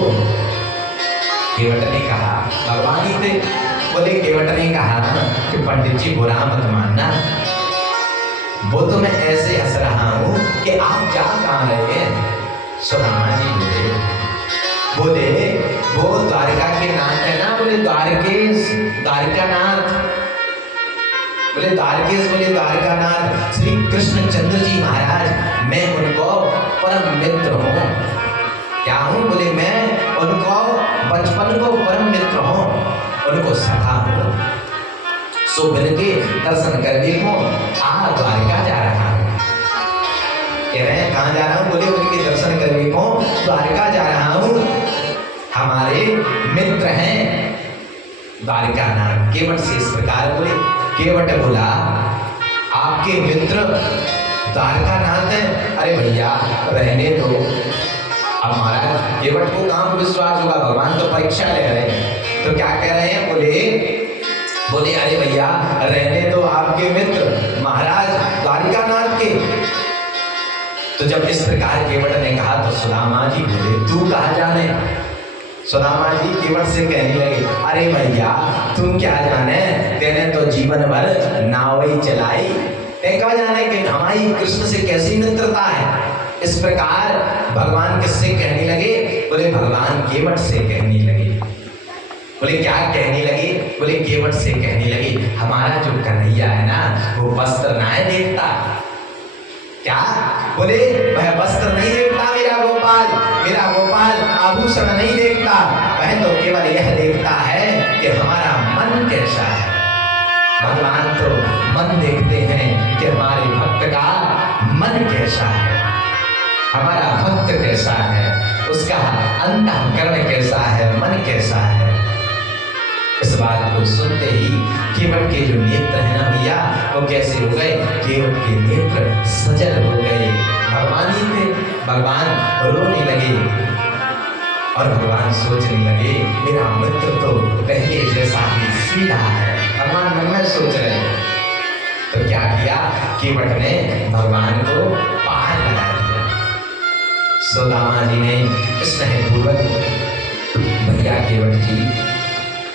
केवट ने कहा, भगवान ही थे। बोले केवट ने कहा कि पंडित जी बुरा मत मानना, वो तो मैं ऐसे हंस रहा हूं कि आप जा कहाँ रहे हैं? सुदामा जी बोले वो द्वारका के नाथ है ना, बोले द्वारकेश, द्वारकानाथ, बोले द्वारकेश, बोले द्वारकानाथ श्री कृष्ण चंद्र जी महाराज, मैं उनको परम मित्र हूँ। क्या हूँ? बोले मैं उनको बचपन को परम मित्र हूँ, उनको सखा हूँ। सो मिलके दर्शन करने को आ द्वारका जा रहा हूँ। कह रहे हैं कहाँ जा रहा हूँ? बोले उनके दर्शन करने को द्वारका जा रहा हूँ। हमारे मित्र हैं द्वारकानाथ। केवट से इस प्रकार बोले। केवट बोला, आपके मित्र द्वारकानाथ हैं? अरे भैया रहने दो। अब महाराज केवट को कहाँ विश्वास होगा, भगवान तो परीक्षा ले रहे हैं। तो क्या कह रहे हैं? बोले अरे भैया रहने दो आपके मित्र महाराज द्वारकानाथ के। तो जब इस प्रकार केवट ने कहा तो सुदामा जी बोले, तू कहाँ जाने? सुदामा जी केवट से कहने लगे, अरे भैया तुम क्या जाने, तेने तो जीवन भर नाव ही चलाई, ते क्या जाने कि हमारी कृष्ण से कैसी मित्रता है। इस प्रकार भगवान किससे कहने लगे? बोले भगवान केवट से कहने लगे। बोले क्या कहने लगे? बोले केवट से कहने लगे, हमारा जो कन्हैया है ना वो वस्त्र ना देखता। क्या? बोले वह वस्त्र नहीं देखता, मेरा गोपाल आभूषण नहीं देखता, वह तो केवल यह देखता है कि हमारा मन कैसा है। भगवान तो मन देखते हैं कि हमारे भक्त का मन कैसा है, हमारा भक्त कैसा है, उसका अंतःकरण कैसा है, मन कैसा है। इस बात को सुनते ही केवट के जो नेत्र है ना भैया वो कैसे हो गए? केवट के नेत्र सजल हो गए। भगवान ही थे। भगवान रोने लगे और भगवान सोचने लगे, मेरा मित्र तो पहले जैसा ही सीधा है। भगवान मन में सोच रहे हैं। तो क्या किया? केवट ने भगवान को पार लगा दिया। सुदामा जी ने स्नेहपूर्वक, भैया केवट जी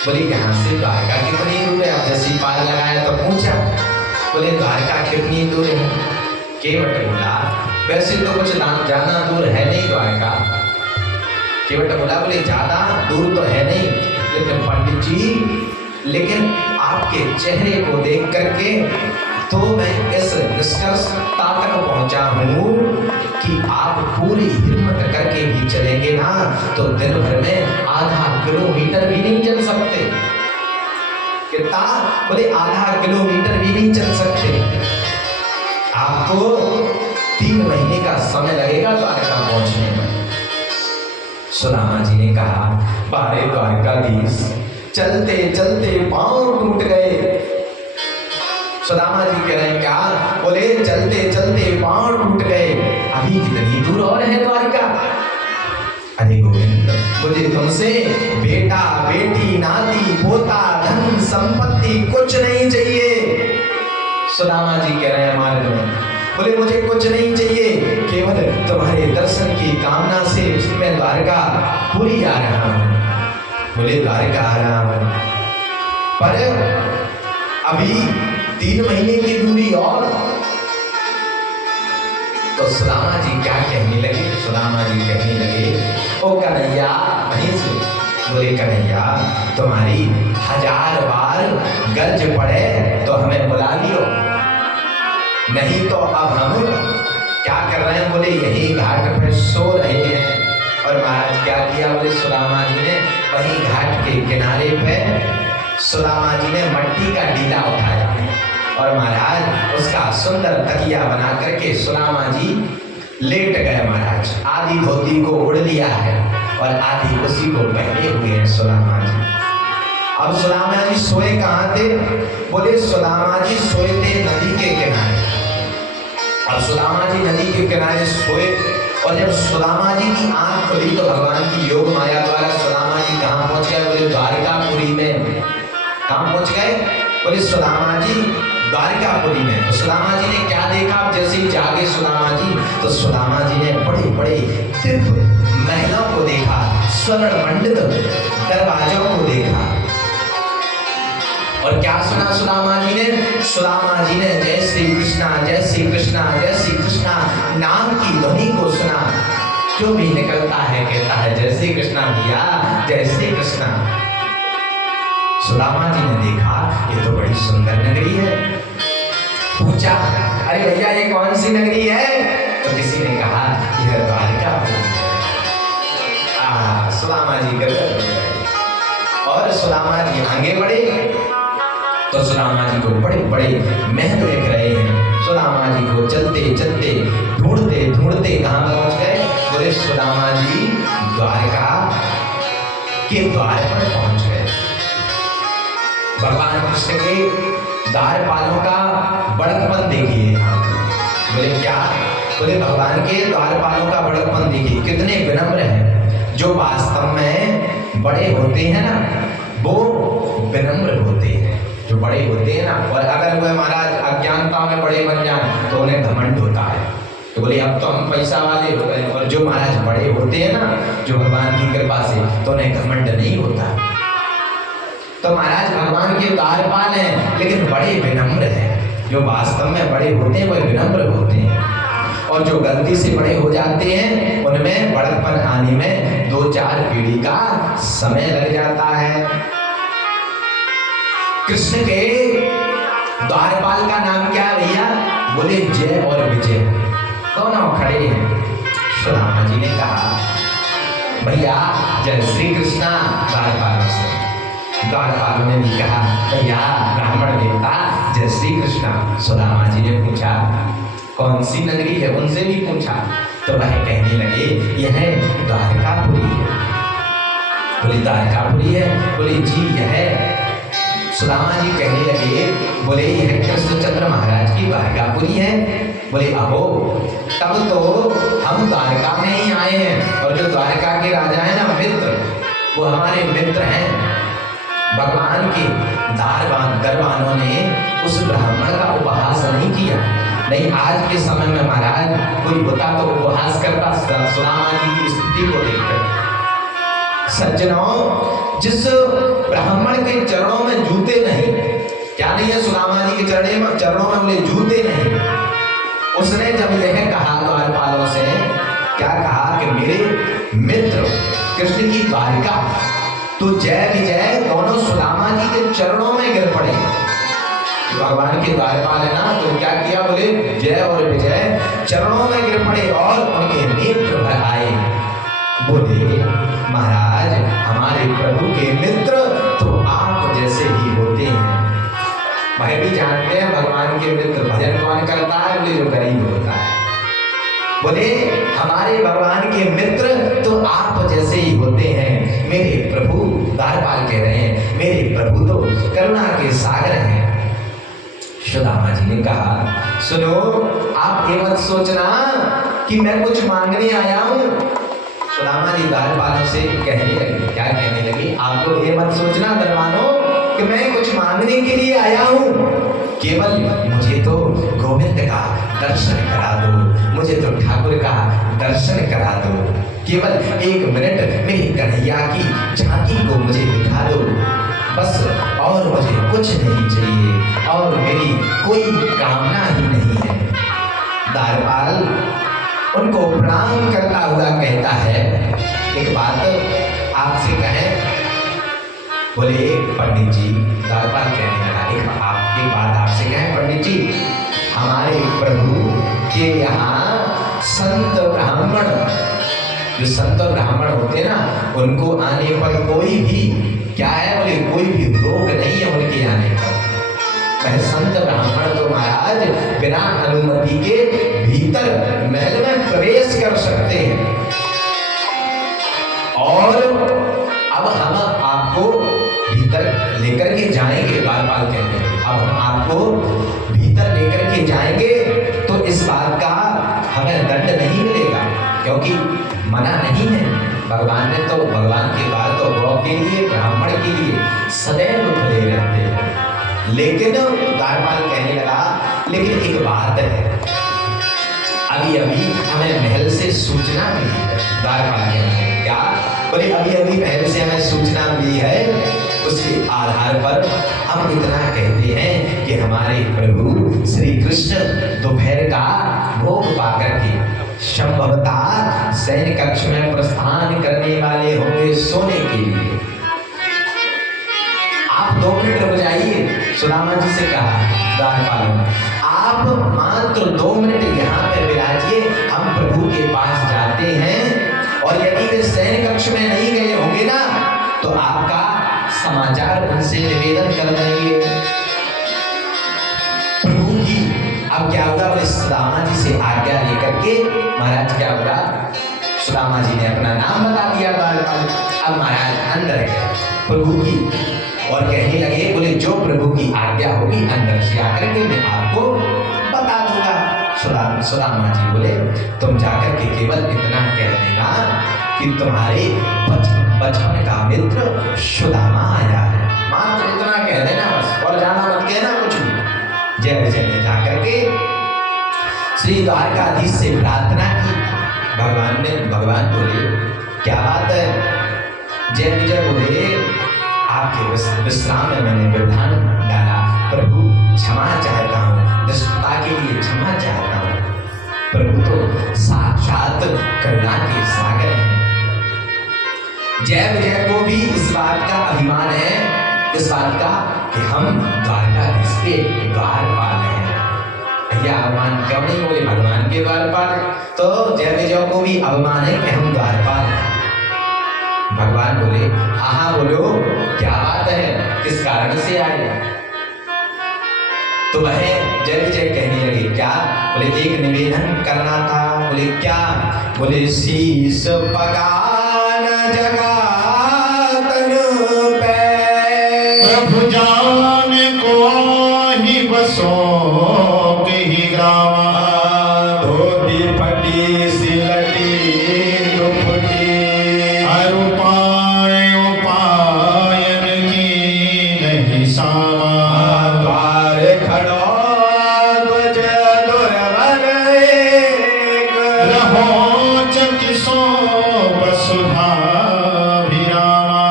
बोले यहाँ से द्वारका कितनी दूर है? आप जैसी पार लगाया तो पूछा। बोले द्वारका कितनी दूर है? केवट बोला वैसे तो कुछ ज्यादा दूर है नहीं द्वारका। केवट बोला बोले ज्यादा दूर तो है नहीं, लेकिन पंडित जी लेकिन आपके चेहरे को देख करके तो मैं इस निष्कर्षता तक पहुंचा हूँ कि आप पूरी हिम्मत करके भी चलेंगे ना तो दिन भर में आधा किलोमीटर भी नहीं चल सकते। कितना? बोले आधा किलोमीटर भी नहीं चल सकते। आपको 3 महीने का समय लगेगा द्वारका पहुंचने में। सुदामा जी ने कहा, बारे द्वारकाधीश चलते चलते पांव टूट गए। सुदामा जी कह रहे हैं क्या? बोले चलते चलते पांव टूट गए, अभी कितनी दूर और है द्वारका? अरे गोविंद मुझे तुमसे बेटा बेटी नाती पोता धन संपत्ति कुछ नहीं चाहिए। सुदामा जी कह रहे हैं मार्ग में, बोले मुझे कुछ नहीं चाहिए, केवल तुम्हारे दर्शन की कामना से मैं द्वारका पूरी आ रहा हूँ। बोले द्वारका आ रहा हूँ पर अभी 3 महीने की दूरी और। तो सुदामा जी क्या कहने लगे? सुदामा जी कहने लगे, ओ कन्हैया वहीं से। बोले कन्हैया तुम्हारी 1000 बार गरज पड़े तो हमें बुला लियो, नहीं तो अब हम क्या कर रहे हैं? बोले यही घाट पर सो रहे हैं। और महाराज क्या किया? बोले सुदामा जी ने वही घाट के किनारे पे सुदामा जी ने मट्टी का डीला उठाया और महाराज उसका सुंदर तकिया बना करके सुदामा जी लेट गए। महाराज आधी धोती को उड़ लिया है और आधी उसी को पहने हुए हैं सुदामा जी। अब सुदामा जी सोए कहाँ थे? बोले सुदामा जी सोए थे नदी के किनारे। अब सुदामा जी नदी के किनारे सोए और जब सुदामा जी की आंख खुली तो भगवान की योग माया द्वारा सुदामा जी कहाँ पहुंच गए? बोले द्वारकापुरी में। कहाँ पहुंच गए? बोले सुदामा जी द्वारकापुरी में। तो सुदामा जी ने क्या देखा? जैसे ही जागे सुदामा जी, तो सुदामा जी ने बड़े बड़े दिव्य महलों को देखा, स्वर्ण मंडित दरवाजों को देखा। और क्या सुना सुदामा जी ने? सुदामा जी ने जय श्री कृष्णा, जय श्री कृष्णा, जय श्री कृष्णा नाम की ध्वनि को सुना। जो भी निकलता है कहता है जय श्री कृष्णा भैया, जय श्री कृष्णा। सुदामा जी ने देखा ये तो बड़ी सुंदर नगरी है। पूछा अरे भैया ये कौन सी नगरी है? तो किसी ने कहा यह द्वारकापुरी है। सुदामा जी गदगद हो गए और सुदामा जी आगे बढ़े। तो सुदामा जी को बड़े बड़े महल दिख रहे हैं। सुदामा जी को चलते चलते ढूंढते ढूंढते कहाँ पहुंच गए? बोले सुदामा जी द्वारका के द्वार पर पहुंच गए। भगवान कृष्ण के द्वारपालों का बड़कपन देखिए। बोले क्या? बोले भगवान के द्वारपालों का बड़कपन देखिए, कितने विनम्र हैं। जो वास्तव में बड़े होते हैं ना, वो विनम्र होते हैं। जो बड़े होते हैं ना, और अगर वह महाराज अज्ञानता में बड़े बन जाए तो उन्हें घमंड होता है। तो बोले अब तो हम पैसा वाले हो गए। और जो महाराज बड़े होते हैं ना, जो भगवान की कृपा से, तो उन्हें घमंड नहीं होता। तो महाराज भगवान के द्वारपाल हैं लेकिन बड़े विनम्र हैं। जो वास्तव में बड़े होते हैं वह विनम्र होते हैं। और जो गलती से बड़े हो जाते हैं उनमें बड़प्पन आने में 2-4 पीढ़ी का समय लग जाता है। कृष्ण के द्वारपाल का नाम क्या है भैया? बोले जय और विजय। दोनों खड़े हैं। सुदामा जी ने कहा भैया जय श्री कृष्णा द्वारपालों से। द्वारपालों ने भी कहा भैया ब्राह्मण देवता जय श्री कृष्णा। सुदामा जी ने पूछा कौन सी नगरी है? उनसे भी पूछा। तो वह कहने लगे यह द्वारकापुरी है। बोले द्वारकापुरी है? बोले जी यह। सुदामा जी कहने लगे बोले यह कृष्णचंद्र महाराज की द्वारकापुरी है? बोले अहो तब तो हम द्वारका में ही आए हैं। और जो द्वारका के राजा है ना मित्र, वो हमारे मित्र हैं। भगवान के दरबानों ने उस ब्राह्मण का उपहास नहीं किया। नहीं आज के समय में महाराज कोई होता तो उपहास करता सुदामा जी की स्थिति को देखकर। सज्जनों जिस ब्राह्मण के चरणों में जूते नहीं, क्या नहीं है सुदामा जी के चरणों में बोले जूते नहीं, उसने जब यह कहा द्वारपालों से, क्या कहा कि मेरे मित्र कृष्ण की द्वारिका, तो जय विजय दोनों सुदामा जी के चरणों में गिर पड़े। भगवान के द्वारपाल है ना, तो क्या किया? बोले जय और विजय चरणों में गिर पड़े और उनके नेत्र भर आए। बोले महाराज हमारे प्रभु के मित्र तो आप जैसे ही होते हैं। भाई भी जानते हैं भगवान के मित्र भजन कौन करता है? बोले जो गरीब होता है। बोले हमारे भगवान के मित्र तो आप जैसे ही होते हैं। मेरे प्रभु द्वारपाल कह रहे हैं मेरे प्रभु तो करुणा के सागर हैं। सुदामा जी ने कहा सुनो आप ये मत सोचना कि मैं कुछ मांगने आया हूँ। सुदामा जी द्वारपालों से कहने लगे, क्या कहने लगी? आप लोग ये मत सोचना दरबानों कि मैं कुछ मांगने के लिए आया हूँ। केवल मुझे तो गोविंद का दर्शन करा दो, मुझे तो ठाकुर का दर्शन करा दो। केवल 1 मिनट मेरी कन्हैया की झांकी को मुझे दिखा दो बस, और मुझे कुछ नहीं चाहिए और मेरी कोई कामना ही नहीं है। द्वारपाल उनको प्रणाम करता हुआ कहता है एक बात आपसे कहें? बोले पंडित जी, द्वारपाल कहने लगा एक बात आपसे कहें पंडित जी, हमारे प्रभु के यहाँ संत ब्राह्मण, जो संत ब्राह्मण होते ना, उनको आने पर कोई भी क्या है? बोले कोई भी रोक नहीं है उनके आने पर। वह संत ब्राह्मण तो महाराज बिना अनुमति के भीतर महल में प्रवेश कर सकते हैं। और अब हम आपको भीतर लेकर के जाएंगे। द्वारपाल कहते हैं अब हम आपको भीतर लेकर के जाएंगे तो इस बात का हमें दंड नहीं मिलेगा, क्योंकि मना नहीं है। भगवान ने तो भगवान के द्वार तो गौ के लिए, ब्राह्मण के लिए सदैव खुले रहते हैं। लेकिन द्वारपाल कहने लगा, लेकिन एक बात है, अभी अभी हमें महल से सूचना मिली है। द्वारपाल कहने क्या? बोले अभी अभी महल से हमें सूचना मिली है, उसके आधार पर हम इतना कहते हैं कि हमारे प्रभु श्री कृष्ण दोपहर का भोग पाकर के संभवतः सैन्य कक्ष में प्रस्थान करने वाले होंगे सोने के लिए। आप 2 मिनट रुक जाइए, सुदामा जी से कहा द्वारपाल ने, आप मात्र 2 मिनट यहाँ पर विराजिए, हम प्रभु के पास जाते हैं, और यदि वे सैन्य कक्ष में नहीं गए होंगे ना तो आपका समाचार उनसे निवेदन कर देंगे प्रभु की। अब क्या होगा? बोले सुदामा जी से आज्ञा लेकर के महाराज क्या होगा? सुदामा जी ने अपना नाम बता दिया द्वारपाल। अब महाराज अंदर गए प्रभु की और कहने लगे, बोले जो प्रभु की आज्ञा होगी अंदर से आकर के मैं आपको बता दूंगा। सुदामा जी बोले, तुम जाकर के केवल इतना कह देना कि तुम्हारे बचपन का मित्र सुदामा आया है, मात्र इतना कह देना बस, और जाना मत कहना कुछ भी। जय विजय ने जाकर के श्री द्वारकाधीश से प्रार्थना की। भगवान बोले, क्या बात है? जय विजय बोले, आपके विश्राम में मैंने व्यवधान डाला, प्रभु क्षमा चाहता हूँ, दुष्टता के लिए क्षमा चाहता हूँ। प्रभु तो साक्षात करुणा के सागर हैं। जय विजय को भी इस बात का अभिमान है, इस बात का कि हम द्वारकाधीश के द्वारपाल हैं। भैया अभिमान क्यों नहीं बोले भगवान के द्वारपाल? तो जय विजय को भी अभिमान है कि हम द्वारपाल हैं। भगवान बोले, हाँ बोलो, क्या बात है, किस कारण से आए? तो वह जय विजय कहने लगे, क्या? बोले एक निवेदन करना था। बोले क्या? बोले शीश पगान जगा तन पे, प्रभु जान को ही बसो ही ग्रामा, धोती फटी सिलटी दुपटी, उपायन की नहीं सामा, द्वार खड़ो ध्वज दुर्बल एक, रहो चकिसो वसुधा विरामा,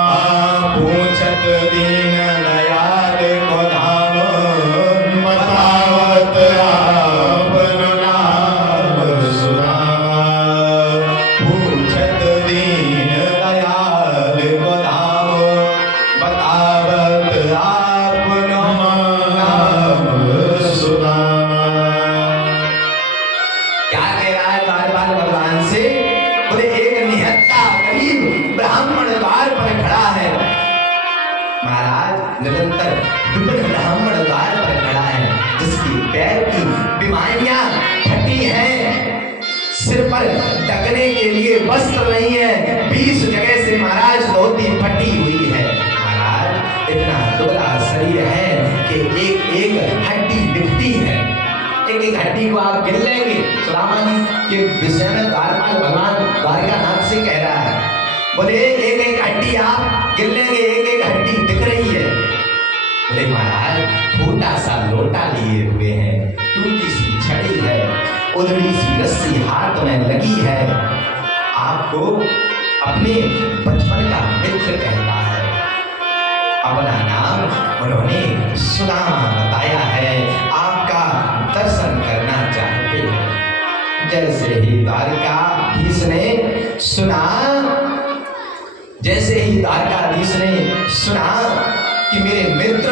पूछत दीन दयाल को धाम, बतावत आपन नाम सुनामा, पूछत दीन दयाल को धाम, बतावत आपनो नाम सुनामा। क्या कह रहा है द्वारपाल भगवान से? बोले एक निहत्था गरीब ब्राह्मण द्वार पर खड़ा है। महाराज निरंतर विपिन ब्राह्मण द्वार पर खड़ा है, जिसकी पैर की बीमारियां फटी हैं, सिर पर ढकने के लिए वस्त्र नहीं है, 20 जगह से महाराज धोती फटी हुई है। महाराज इतना दुबला शरीर है कि एक एक हड्डी दिखती है, एक एक हड्डी को आप गिन लेंगे। सुदामा जी के विषय में द्वारपाल भगवान द्वारकानाथ से कह रहा है, बोले एक एक हड्डी आप गिन लेंगे, एक एक हड्डी दिख रही है। बोले महाराज छोटा सा लोटा लिए हुए हैं, टूटी सी छड़ी है, उधड़ी सी रस्सी हाथ में लगी है, आपको अपने बचपन का मित्र कहता है, अपना नाम उन्होंने सुदामा बताया है, आपका दर्शन करना चाहते हैं। जैसे ही द्वारकाधीश ने सुना, जैसे ही द्वारकाधीश ने सुना कि मेरे मित्र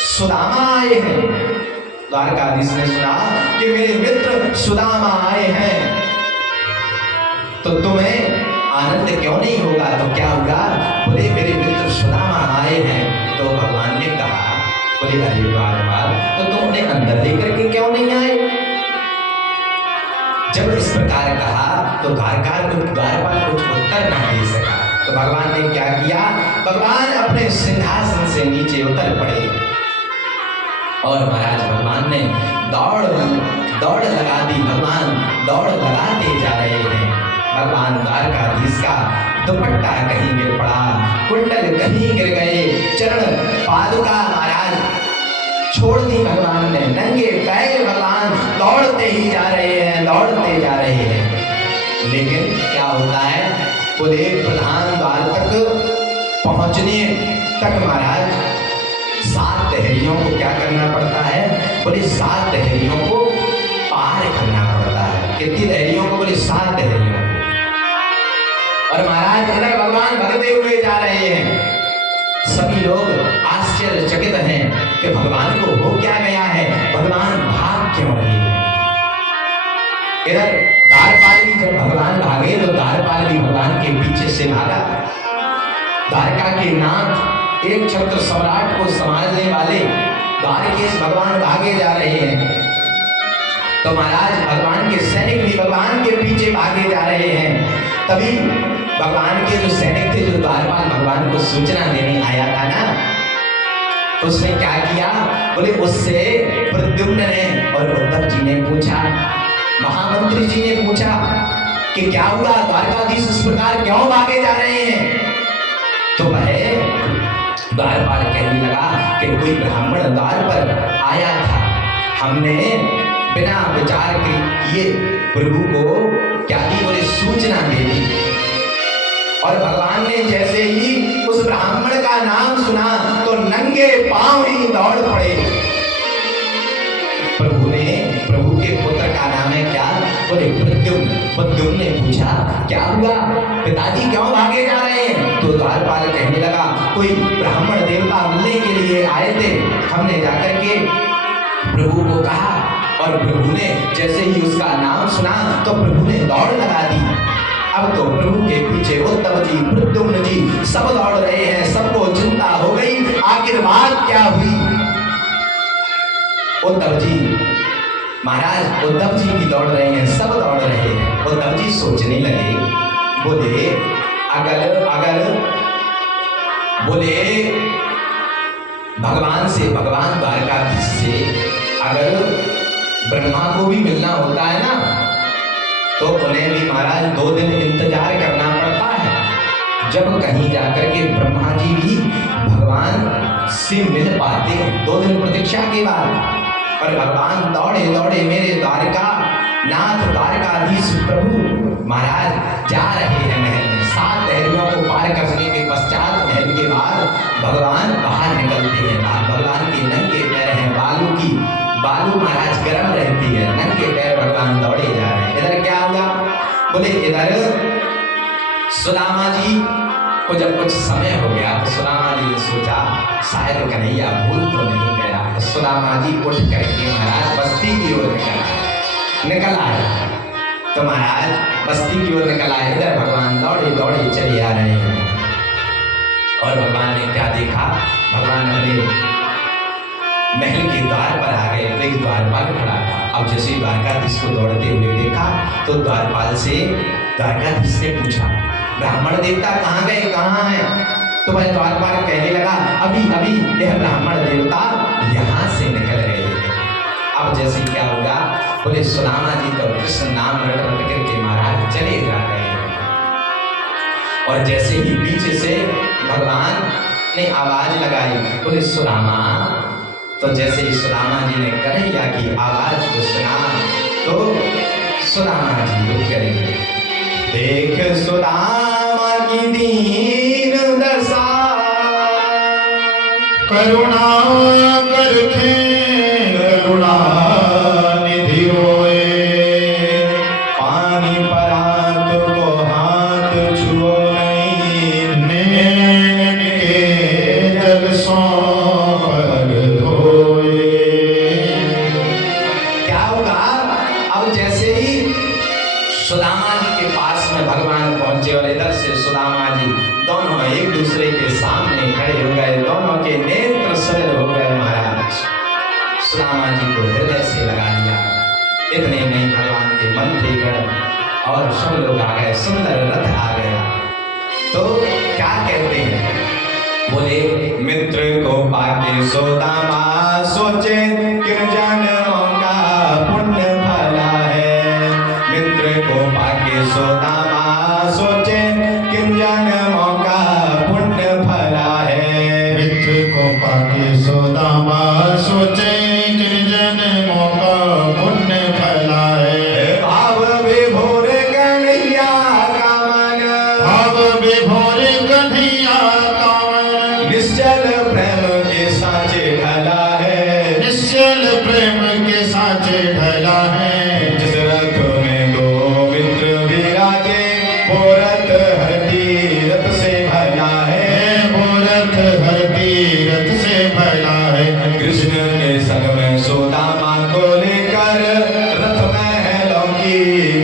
सुदामा आए हैं, द्वारकाधीश ने सुना कि मेरे मित्र सुदामा आए हैं, तो तुम्हें आनंद क्यों नहीं होगा? तो क्या होगा? बोले मेरे मित्र सुदामा आए हैं। तो भगवान ने कहा, बोले अरे द्वारपाल, तो तुम उन्हें अंदर लेकर के क्यों नहीं आए? जब इस प्रकार कहा तो द्वारपाल कुछ उत्तर न दे सका। तो भगवान ने क्या किया? भगवान अपने सिंहासन से नीचे उतर पड़े और महाराज भगवान ने दौड़ लगा दी। भगवान दौड़ लगाते जा रहे हैं। भगवान द्वारकाधीश का दुपट्टा कहीं गिर पड़ा, कुंडल कहीं गिर गए, चरण पादुका महाराज छोड़ दी भगवान ने, नंगे पैर भगवान दौड़ते ही जा रहे हैं, दौड़ते जा रहे हैं। लेकिन क्या होता है, बोले प्रधान द्वार तक पहुंचने तक महाराज 7 दहरियों को क्या करना पड़ता है, बोले 7 दहरियों को पार करना पड़ता है। कितनी दहरियों को, बोले 7 दहरियों को। और महाराज इधर भगवान भगते हुए जा रहे हैं। सभी लोग आश्चर्यचकित हैं कि भगवान को हो क्या गया है, भगवान भाग क्यों रहे हैं। इधर द्वारपाल भी जब भगवान भागे तो द्वारपाल भी भगवान के पीछे से भागा। द्वारका के नाथ, एक छत्र सम्राट को संभालने वाले द्वारकेश भगवान भागे जा रहे हैं। तो महाराज भगवान के सैनिक भी भगवान के पीछे भागे जा रहे हैं। तभी भगवान के जो सैनिक थे, जो द्वारपाल भगवान को सूचना देने आया था ना, उसने क्या किया, बोले उससे प्रद्युम्न ने और उद्धव जी ने पूछा, महामंत्री जी ने पूछा कि क्या हुआ, द्वारकाधीश इस प्रकार क्यों भागे जा रहे हैं। तो वह द्वारपाल कहने लगा कि कोई ब्राह्मण द्वार पर आया था, हमने बिना विचार किए प्रभु को क्या दी, बोले सूचना दे दी। और भगवान ने जैसे ही उस ब्राह्मण का नाम सुना तो नंगे पांव ही दौड़ पड़े। प्रभु के पुत्र का नाम है क्या, बोले प्रद्युम्न। प्रद्युम्न ने पूछा क्या हुआ, पिताजी क्यों भागे जा रहे हैं। तो द्वारपाल कहने लगा कोई ब्राह्मण देवता मिलने के लिए आए थे, हमने जाकर के प्रभु को कहा और प्रभु ने जैसे ही उसका नाम सुना तो प्रभु ने दौड़ लगा दी। अब तो प्रभु के पीछे उद्धव जी, प्रद्युम्न जी सब दौड़ रहे हैं। सबको चिंता हो गई, आखिर बात क्या हुई। उद्धव जी, महाराज उद्धव जी भी दौड़ रहे हैं, सब दौड़ रहे हैं। उद्धव जी सोचने लगे, बोले अगर बोले भगवान से, भगवान द्वारकाधीश से अगर ब्रह्मा को भी मिलना होता है ना, तो उन्हें भी महाराज 2 दिन इंतजार करना पड़ता है। जब कहीं जाकर के ब्रह्मा जी भी भगवान से मिल पाते हैं 2 दिन प्रतीक्षा के बाद। पर भगवान दौड़े दौड़े मेरे द्वारका नाथ, द्वारकाधीश प्रभु महाराज जा रहे हैं महल में। 7 दहरियों को पार करने के पश्चात महल के बाद भगवान बाहर निकलते हैं। भगवान के नंगे पैर हैं, बालू महाराज गर्म रहती है, नंगे पैर भगवान दौड़े जा रहे हैं। इधर क्या हुआ, बोले इधर सुदामा जी को जब कुछ समय हो गया तो सुदामा जी ने सोचा शायद कन्हैया भूल तो नहीं गया। सुदामा जी उठ करके महाराज बस्ती की ओर निकल आए। तो महाराज बस्ती की ओर निकल आए। इधर भगवान दौड़े दौड़े चले आ रहे हैं। और भगवान ने क्या देखा, भगवान अपने महल के द्वार पर आ गए। एक द्वारपाल खड़ा था। अब जैसे द्वारकाधीश को दौड़ते हुए देखा तो द्वारपाल से द्वारकाधीश ने पूछा ब्राह्मण देवता कहाँ गए, कहाँ हैं। तो वह द्वारपाल कहने लगा अभी यह ब्राह्मण देवता यहाँ से निकल गए। अब जैसे क्या होगा, बोले सुदामा जी तो कृष्ण नाम रट रट करके महाराज चले जा रहे हैं। और जैसे ही पीछे से भगवान ने आवाज लगाई, बोले सुदामा। तो जैसे ही सुदामा जी ने कन्हैया की आवाज को सुना तो सुदामा जी रुक गए। देख सुदामा की दीन दशा, करुणा करके करुणा निधि होए, पानी परात को हाथ छुओ नहीं, नैन के जल सो पर धोए। क्या होगा, अब जैसे ही सुदामा जी के पास में भगवान पहुंचे और इधर से सुदामा जी दोनों एक दूसरे के सामने खड़े हो गए, दोनों के नेत्र सजल हो गए। महाराज सुदामा जी को हृदय से लगा लिया। इतने नहीं भगवान के मंत्रीगण और सब लोग आ गए, सुंदर रथ आ गया। तो क्या कहते हैं, बोले मित्र को पाके सुदामा सोचे किन जन्मों का पुण्य भला है। मित्र को पाके सुदामा सोचे किन जन्मों का पुण्य भला है। मित्र को पाके सुदामा सोचे की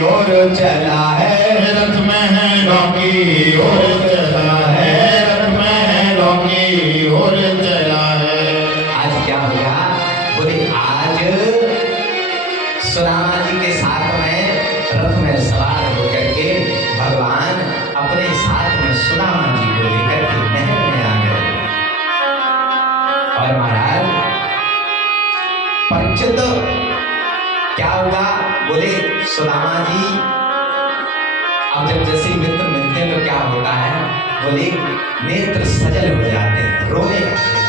ओर चला है, रथ महलों की ओर चला है, रथ महलों की ओर चला है। आज क्या होगा? बोले आज सुदामा जी के साथ में रथ में सवार होकर के भगवान अपने साथ में सुदामा जी को लेकर के महल में आ गए। और महाराज परीक्षित क्या हुआ? बोले सुदामा जी अब जब जैसे ही मित्र मिलते हैं तो क्या होता है? बोले नेत्र सजल हो जाते हैं, रोने लगते हैं।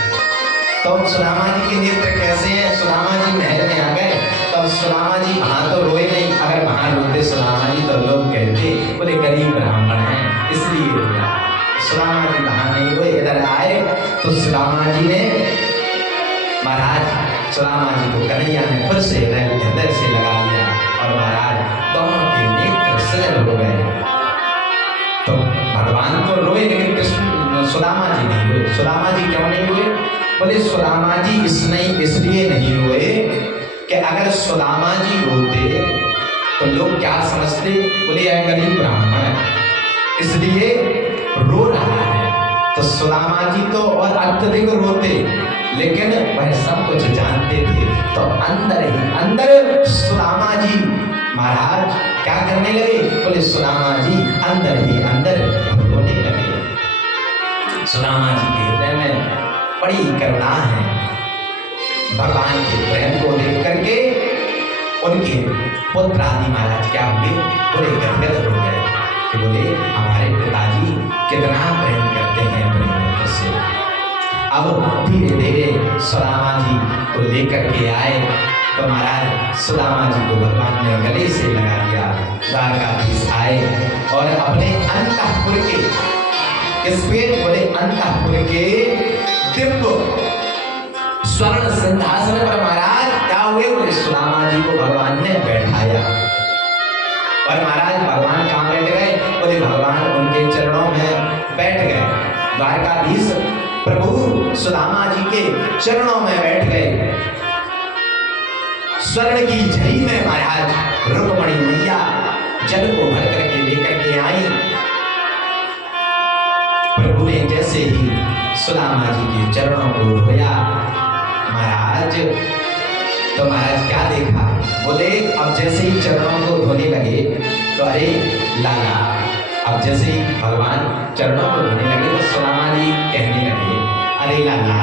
तो सुदामा जी के नेत्र कैसे हैं? सुदामा जी महल में आ गए तब सुदामा जी वहां तो रोए नहीं। अगर वहां रोते सुदामा जी तो लोग कहते बोले गरीब ब्राह्मण हैं इसलिए रोया। सुदामा जी वहां नहीं रोए, इधर आए तो सुदामा जी ने महाराज सुदामा जी को कन्हैया ने फिर से हृदय से लगा लिया और महाराज दोनों के नेत्र सजल हो गए। तो भगवान तो रोए लेकिन कृष्ण सुदामा जी नहीं रोए। सुदामा जी क्यों नहीं रोए? बोले सुदामा जी इसलिए नहीं रोए कि अगर सुदामा जी रोते तो लोग क्या समझते? बोले यह गरीब ब्राह्मण है इसलिए रो रहा है। तो सुदामा जी तो और अत्यधिक रोते, लेकिन वह सब कुछ जानते थे। तो अंदर सुदामा जी महाराज क्या करने लगे? बोले सुदामा जी अंदर रोने लगे। सुदामा जी के हृदय में बड़ी करुणा है। भगवान के प्रेम को देख करके उनके पुत्र आदि महाराज क्या हुए? बोले गदगद हो गए कि बोले हमारे पिताजी कितना प्रेम करते हैं अपने पुत्र से। अब धीरे धीरे सुदामा जी को लेकर के आए तो महाराज सुदामा जी को भगवान ने गले से लगा दिया। द्वारकाधीश आए और अपने अंतःपुर के किसपे? बोले अंतःपुर के दिव्य स्वर्ण सिंहासन पर महाराज क्या हुए? बोले सुदामा जी को भगवान ने बैठाया। और महाराज भगवान कहाँ बैठ गए? बोले भगवान उनके चरणों में बैठ गए। द्वारकाधीश प्रभु सुदामा जी के चरणों में बैठ गए। स्वर्ण की झड़ी में महाराज रुक्मणी मैया जल को भर करके लेकर के आई। प्रभु ने जैसे ही सुदामा जी के चरणों को धोया महाराज तो महाराज क्या देखा? बोले अब जैसे ही चरणों को धोने लगे तो अरे लाला, अब जैसे ही भगवान चरणों को धोने लगे तो सुदामा जी कहने लगे अरे लाला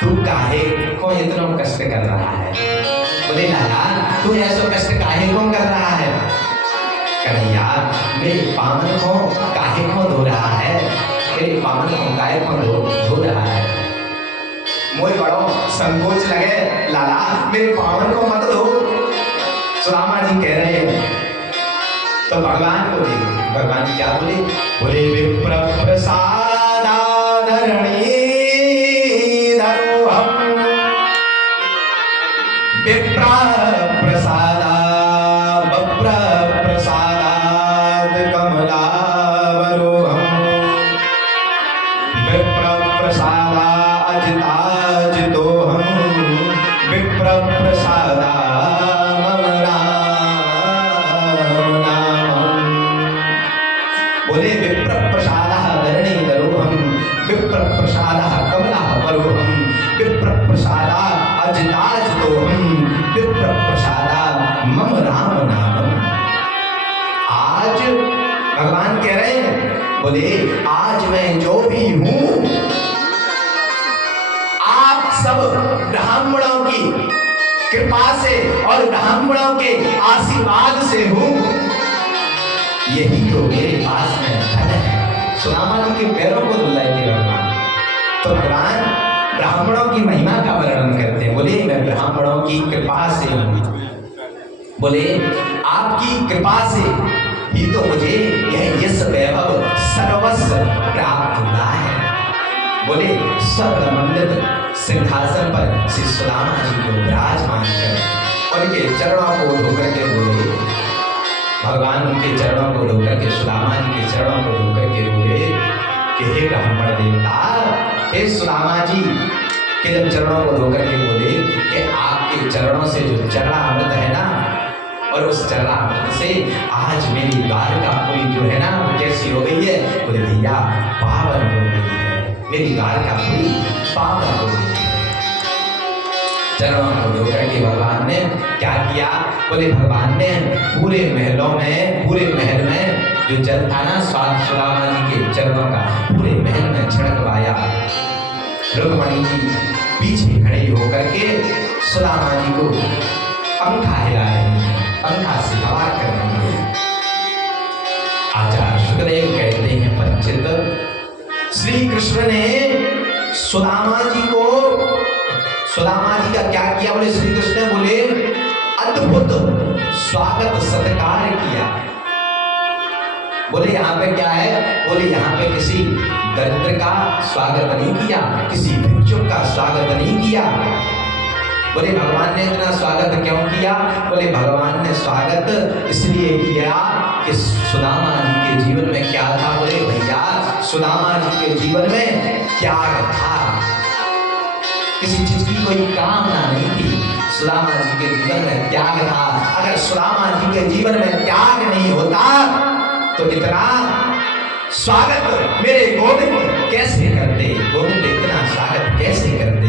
तू काहे को इतना कष्ट कर रहा है? बोले लाला तू ऐसा कष्ट काहे को कर रहा है? कन्हैया मेरे पावन को काहे को धो रहा है? मेरे पावन को काहे को धो रहा है? मोय बड़ो संकोच लगे लाला मेरे पावन को मत धो। सुदामा जी कह रहे हैं तो भगवान को देख, भगवान क्या बोले? बोले विप्र प्रसादाधरणी धरोहम विप्र प्रसादा बप्र प्रसादाद कमलावरोहम विप्र प्रसादा अजिताजितोहम विप्र प्रसादा मम नाम। बोले विप्र प्रसादा धरणीधरोहम विप्र प्रसादा कमलावरोहम विप्र प्रसादा अजिताजितोहम विप्र प्रसादा मम राम नाम। आज भगवान कह रहे हैं बोले आज मैं जो भी हूं आप सब ब्राह्मणों की कृपा से और ब्राह्मणों के आशीर्वाद से हूं। यही तो मेरे पास में धन है। सुदामा जी के पैरों को धुलाई थी भगवान। तो भगवान ब्राह्मणों की महिमा का वर्णन करते हैं। बोले मैं ब्राह्मणों की कृपा से हूं। बोले आपकी कृपा से ही तो मुझे यह यश वैभव सर्वस्व प्राप्त हुआ है। बोले स्वर्णमंडित सिंहासन पर श्री सुदामा जी को विराजमान कर उनके चरणों को धोकर के बोले भगवान उनके चरणों को धोकर के सुदामा जी के चरणों को धोकर के बोले कि हे ब्राह्मण देवता, हे सुदामा जी के जब चरणों को धोकर के बोले कि आपके चरणों से जो चरणामृत है ना और उस चरणामृत से आज मेरी द्वारकापुरी जो है ना वो कैसी हो गई है? बोले भैया पावन हो गई है, मेरी द्वारकापुरी पावन हो गई है। चरणों को धोकर के भगवान ने क्या किया? बोले भगवान ने पूरे महल में जो जल था ना सुदामा जी के चरणों का, पूरे महल में छिड़कवाया। रुक्मणी जी पीछे खड़े होकर के सुदामा जी को पंखा हिला रही है, पंखा से हवा कर रही है। आचार्य शुक्लदेव कहते हैं पंचित श्री कृष्ण ने सुदामा जी का क्या किया? बोले श्री कृष्ण ने बोले अद्भुत स्वागत सत्कार किया। बोले यहाँ पे क्या है? बोले यहाँ पे किसी दरिद्र का स्वागत नहीं किया, किसी भिक्षुक का स्वागत नहीं किया। बोले भगवान ने इतना स्वागत क्यों किया? बोले भगवान ने स्वागत इसलिए किया कि सुदामा जी के जीवन में क्या था? बोले भैया सुदामा जी के जीवन में त्याग था, किसी चीज की कोई कामना नहीं थी। सुदामा जी के जीवन में त्याग था। अगर सुदामा जी के जीवन में त्याग नहीं होता तो इतना स्वागत मेरे गोविंद कैसे करते? गोविंद इतना स्वागत कैसे करते?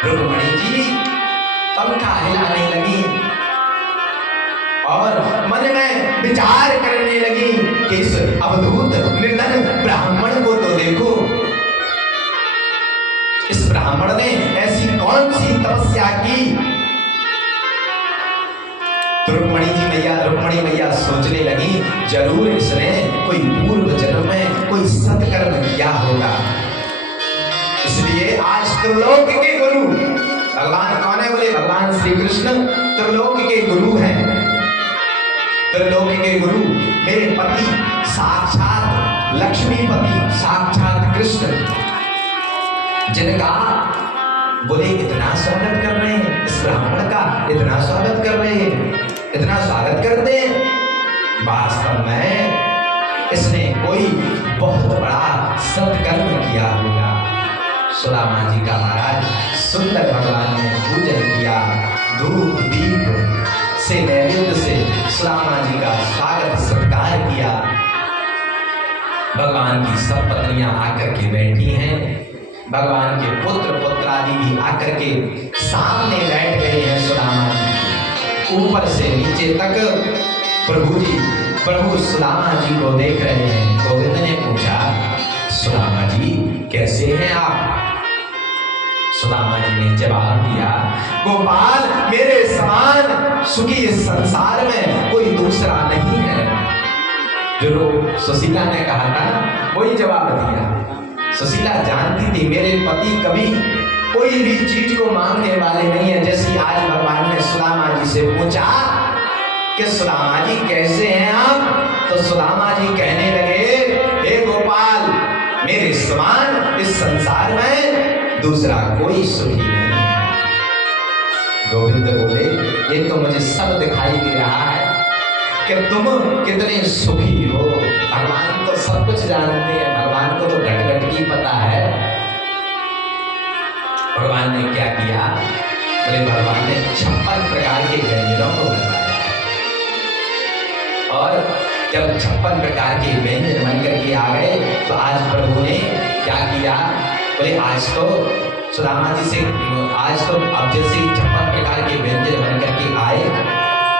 रुक्मणी जी पंखा हिलाने लगी और मन में विचार करने लगी कि इस अवधूत निर्धन ब्राह्मण को तो देखो, इस ब्राह्मण ने ऐसी कौन सी तपस्या की? रुक्मणी मैया सोचने लगी जरूर इसने कोई पूर्व जन्म में कोई सत्कर्म किया होगा। इसलिए आज त्रिलोक के गुरु भगवान कौन है? बोले भगवान श्री कृष्ण त्रिलोक के गुरु हैं। त्रिलोक के गुरु मेरे पति साक्षात लक्ष्मीपति, साक्षात कृष्ण, जिनका बोले इतना स्वागत कर रहे हैं, इस ब्राह्मण का इतना स्वागत कर रहे हैं, इतना स्वागत करते हैं। वास्तव में इसने कोई बहुत बड़ा सत्कर्म किया होगा। सुदामा जी का महाराज सुंदर भगवान ने पूजन किया, धूप दीप से नैवेद्य से सुदामा जी का स्वागत सत्कार किया। भगवान की सब पत्नियां आकर के बैठी हैं, भगवान के पुत्र आदि भी आकर के सामने बैठ गए हैं सुदामा जी। ऊपर से नीचे तक प्रभु सुदामा जी को देख रहे हैं। गोविंद ने पूछा सुदामा जी कैसे हैं आप? सुदामा जी ने जवाब दिया गोपाल मेरे समान सुखी इस संसार में कोई दूसरा नहीं है। जो सुशीला ने कहा था ना वही जवाब दिया। सुशीला जानती थी मेरे पति कभी कोई भी चीज को मांगने वाले नहीं है। जैसे आज भगवान ने सुदामा जी से पूछा कि सुदामा जी कैसे हैं आप, तो सुदामा जी कहने लगे हे गोपाल मेरे समान इस संसार में दूसरा कोई सुखी नहीं है। गोविंद बोले ये तो मुझे सब दिखाई दे रहा है कि तुम कितने सुखी हो। भगवान तो सब कुछ जानते हैं, भगवान को तो घट घट की पता है। भगवान ने क्या किया? बोले भगवान ने 56 प्रकार के व्यंजनों को बनवाया और जब 56 प्रकार के व्यंजन बन करके आ गए तो आज प्रभु ने क्या किया? बोले आज तो सुदामा जी से आज तो अब जैसे 56 प्रकार के व्यंजन बन करके आए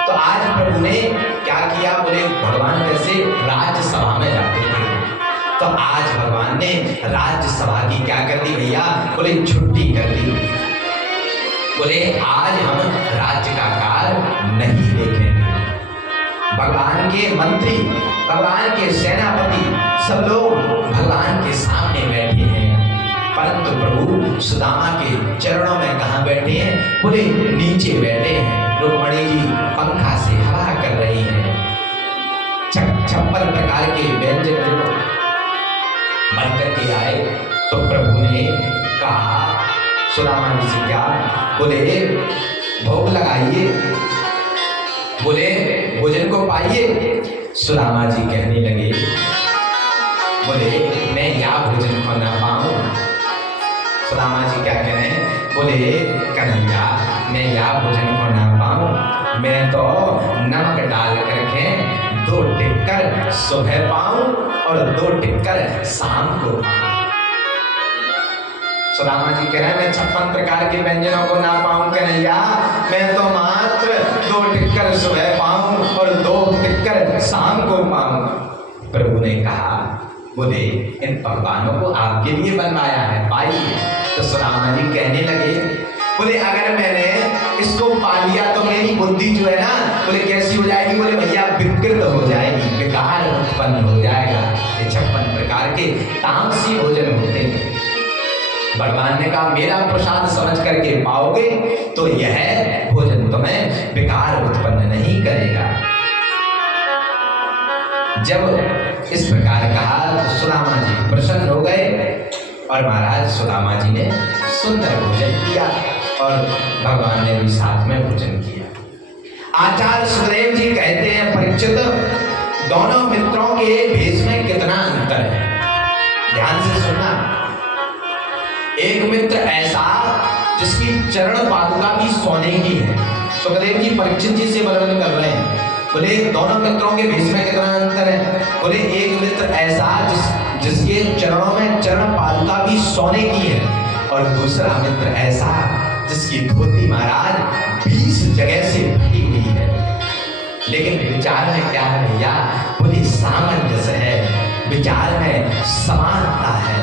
तो आज प्रभु ने क्या किया? बोले भगवान कैसे राज्यसभा में जाते थे तो आज भगवान ने राज्यसभा की क्या कर दी भैया? बोले छुट्टी कर दी। बोले आज हम राज्य का कार्य नहीं देखेंगे। भगवान के मंत्री, भगवान के सेनापति सब लोग भगवान के सामने बैठे हैं, परंतु प्रभु सुदामा के चरणों में कहाँ बैठे हैं? बोले नीचे बैठे हैं। रुक्मणी जी पंखा से हवा कर रही हैं। 56 प्रकार के व्यंजन बनकर के आए तो प्रभु ने कहा सुदामा जी से क्या? बोले भोग लगाइए, बोले भोजन को पाइए। सुदामा जी कहने लगे बोले मैं या भोजन को ना पाऊं। सुदामा जी क्या कह रहे हैं? बोले कन्हैया मैं या भोजन को ना पाऊं, मैं मैं तो नमक डाल करके 2 टिक्कर सुबह पाऊं और 2 टिक्कर शाम को पाऊं। सुदामा जी कह रहे हैं मैं 56 प्रकार के व्यंजनों को ना पाऊं कन्हैया, मैं तो मात्र 2 टिक्कर सुबह पाऊं और 2 टिक्कर शाम को पाऊं। प्रभु ने कहा बोले इन पकवानों को आपके लिए बनवाया है, पाइए। तो सुदामा जी कहने लगे बोले अगर मैंने इसको पा लिया तो मेरी बुद्धि जो है ना बोले कैसी हो जाएगी? बोले भैया विकृत हो जाएगी, विकार उत्पन्न हो जाएगा। ये 56 प्रकार के तामसी भोजन होते हैं। भगवान ने कहा मेरा प्रसाद समझ करके पाओगे तो यह भोजन तुम्हें विकार उत्पन्न नहीं करेगा। जब इस प्रकार कहा तो सुदामा जी प्रसन्न हो गए और महाराज सुदामा जी ने सुंदर भोजन किया और भगवान ने भी साथ में भोजन किया। आचार्य सुखदेव जी कहते हैं परीक्षित दोनों मित्रों के भेष में कितना अंतर है, ध्यान से सुनना। एक मित्र ऐसा जिसकी चरण पादुका भी सोने की है। सुखदेव जी परीक्षित जी से वर्णन कर रहे हैं, बोले दोनों मित्रों के बीच में कितना अंतर है? बोले एक मित्र ऐसा जिसके चरणों में चरण पादुका भी सोने की है और दूसरा मित्र ऐसा जिसकी धोती महाराज 20 जगह से फटी हुई है। लेकिन विचार में क्या है भैया? बोले सामंजस्य है, विचार में समानता है।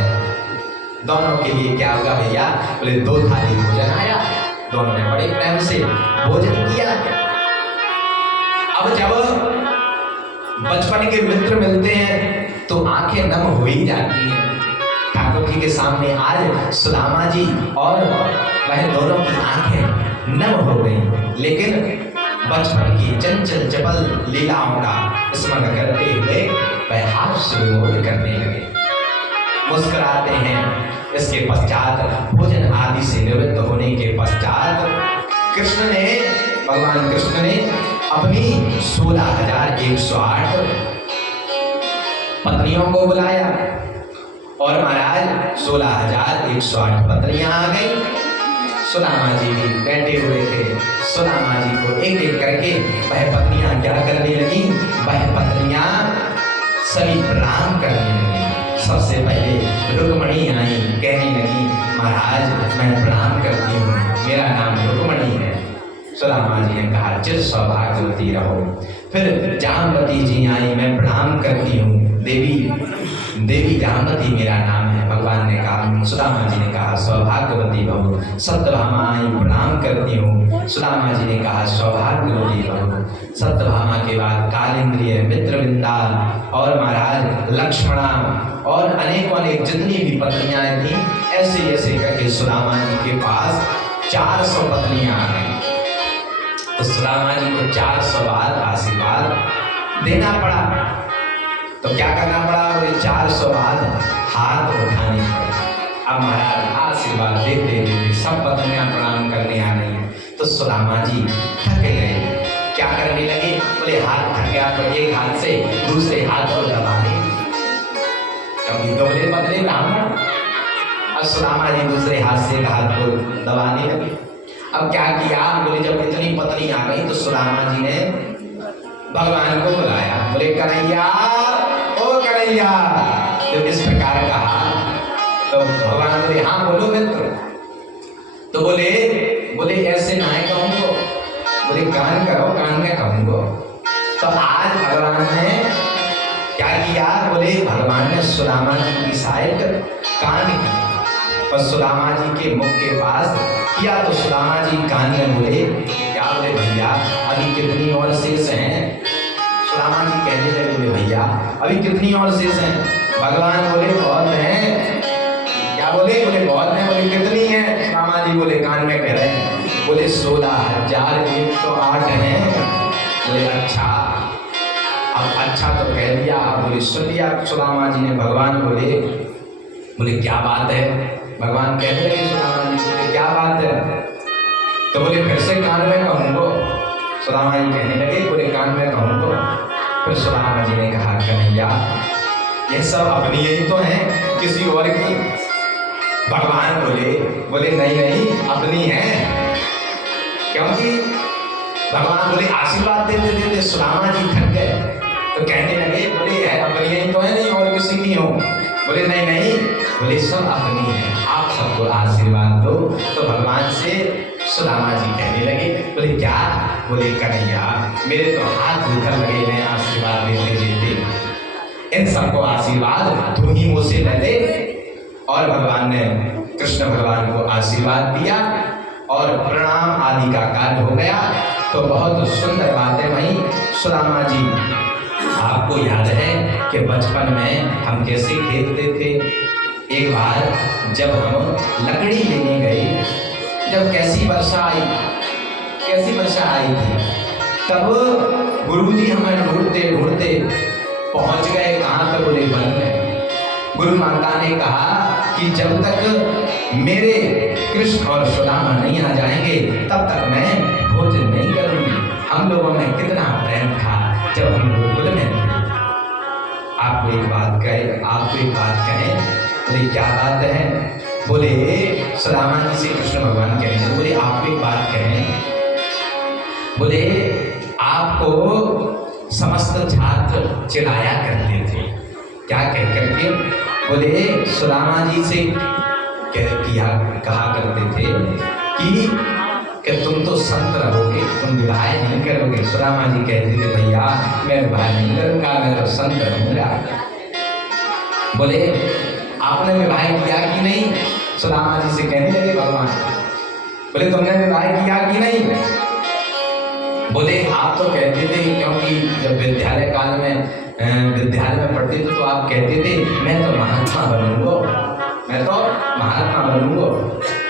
दोनों के लिए क्या होगा भैया? बोले 2 थाली भोजन आया, दोनों ने बड़े प्रेम से भोजन किया। अब जब बचपन के मित्र मिलते हैं तो आंखें नम हो ही जाती हैं। ठाकुर जी के सामने आज सुदामा जी और वह दोनों की आंखें नम हो गई, लेकिन बचपन की चंचल चपल लीलाओं का स्मरण करते हुए वह हास्य विनोद करने लगे, मुस्कुराते हैं। इसके पश्चात भोजन आदि से निवृत्त होने के पश्चात भगवान कृष्ण ने अपनी 16,108 पत्नियों को बुलाया और महाराज 16,108 पत्नियां आ गई। सुदामा जी भी बैठे हुए थे। सुदामा जी को एक एक करके वह पत्नियां क्या करने लगी? वह पत्नियां सभी प्रणाम करने लगी। सबसे पहले रुक्मणी आई, कहने लगी महाराज मैं प्रणाम करती हूँ, मेरा नाम रुक्मणी है। सुदामा जी ने कहा चिर सौभाग्यवती रहो। फिर जामवती जी आई, मैं प्रणाम करती हूँ, देवी जामवती मेरा नाम है। भगवान ने कहा, सुदामा जी ने कहा सौभाग्यवती भव। सत्यभामा आई, प्रणाम करती हूँ। सुदामा जी ने कहा सौभाग्यवती भव। सत्यभामा के बाद कालिंद्रिय, मित्रविंदा और महाराज लक्ष्मणा और अनेकों अनेक जितनी भी पत्नियां थी, ऐसे ऐसे करके सुदामा जी के पास 400 पत्नियां आ गई। तो सुदामा जी को 400 बार आशीर्वाद देना पड़ा। तो क्या करना पड़ा? बोले 400 बार हाथ उठाने पड़े। अब महाराज आशीर्वाद देते देते सब पत्नियां प्रणाम करने आ रही हैं। तो सुदामा जी थक गए, क्या करने लगे? बोले हाथ थक गया तो एक हाथ से दूसरे हाथ को दबाने, क्योंकि दुबले पतले ब्राह्मण। अब सुदामा जी दूसरे हाथ से हाथ को दबाने लगे। अब क्या किया? बोले जब इतनी पत्नी आ गई तो सुदामा जी ने भगवान को बुलाया, बोले कन्हैया, ओ कन्हैया। जब इस प्रकार कहा तो भगवान बोले हाँ बोलो मित्र। तो बोले ऐसे ना कहूँगो, बोले कान करो, कान में कहूँगो। तो आज भगवान ने क्या किया? बोले भगवान ने सुदामा जी की साइड कान की और सुदामा जी के मुख के पास किया। तो सुदामा जी कान में बोले क्या? बोले भैया अभी कितनी और शेष हैं? सुदामा जी कहने लगे भैया अभी कितनी और शेष हैं? भगवान बोले बहुत हैं। क्या बोले? बोले बहुत हैं। बोले कितनी हैं? सुदामा जी बोले कान में कह रहे हैं, बोले 16,108 हैं। बोले अच्छा, अब अच्छा तो कह दिया। बोले सुन लिया सुदामा जी ने। भगवान बोले क्या बात है? भगवान कहने लगे सुदामा जी से क्या बात है? तो बोले फिर से कान में कहूँगो। सुदामा जी कहने लगे बोले कान में कहूँगो। फिर सुदामा जी ने कहा कन्हैया ये सब अपनी यही तो है, किसी और की? भगवान बोले नहीं अपनी है, क्योंकि भगवान बोले आशीर्वाद देते देते सुदामा जी थक गए, तो कहने लगे बोले अपनी ही तो है नहीं और किसी की हो? बोले नहीं नहीं, बोले सब अपनी है, आप सबको आशीर्वाद दो। तो भगवान से सुदामा जी कहने लगे, बोले क्या? बोले कन्हैया मेरे तो हाथ दुखर लगे हैं आशीर्वाद देते देते, इन सबको आशीर्वाद तू ही मुझसे ले ले। और भगवान ने कृष्ण भगवान को आशीर्वाद दिया और प्रणाम आदि का कार्य हो गया। तो बहुत सुंदर बात है भाई सुदामा जी, आपको याद है कि बचपन में हम कैसे खेलते थे? एक बार जब हम लकड़ी लेने गए, जब कैसी वर्षा आई थी, तब गुरुजी हमें ढूंढते ढूंढते पहुंच गए कहाँ पर? बोले वन में। गुरु माता ने कहा कि जब तक मेरे कृष्ण और सुदामा नहीं आ जाएंगे तब तक मैं भोजन नहीं करूंगी। हम लोगों में कितना प्रेम था जब हम गोकुल में थे। आपको एक बात कहें, बोले क्या बात है? बोले सुदामा जी से कृष्ण भगवान कहेंगे, बोले आपको एक बात कहें, बोले आपको समस्त छात्र चिढ़ाया करते थे, क्या कह करके? बोले सुदामा जी से कहा करते थे कि तुम तो संत रहोगे, तुम विवाह नहीं करोगे। सुदामा जी कहते थे भैया मैं विवाह नहीं करूंगा, मैं तो संत रहूंगा। बोले आपने विवाह किया कि नहीं? सुदामा जी से कहने लगे भगवान, बोले तुमने विवाह किया कि नहीं? बोले आप तो कहते थे, क्योंकि जब विद्यालय काल में विद्यालय में पढ़ते थे तो आप कहते थे मैं तो महात्मा बनूंगा।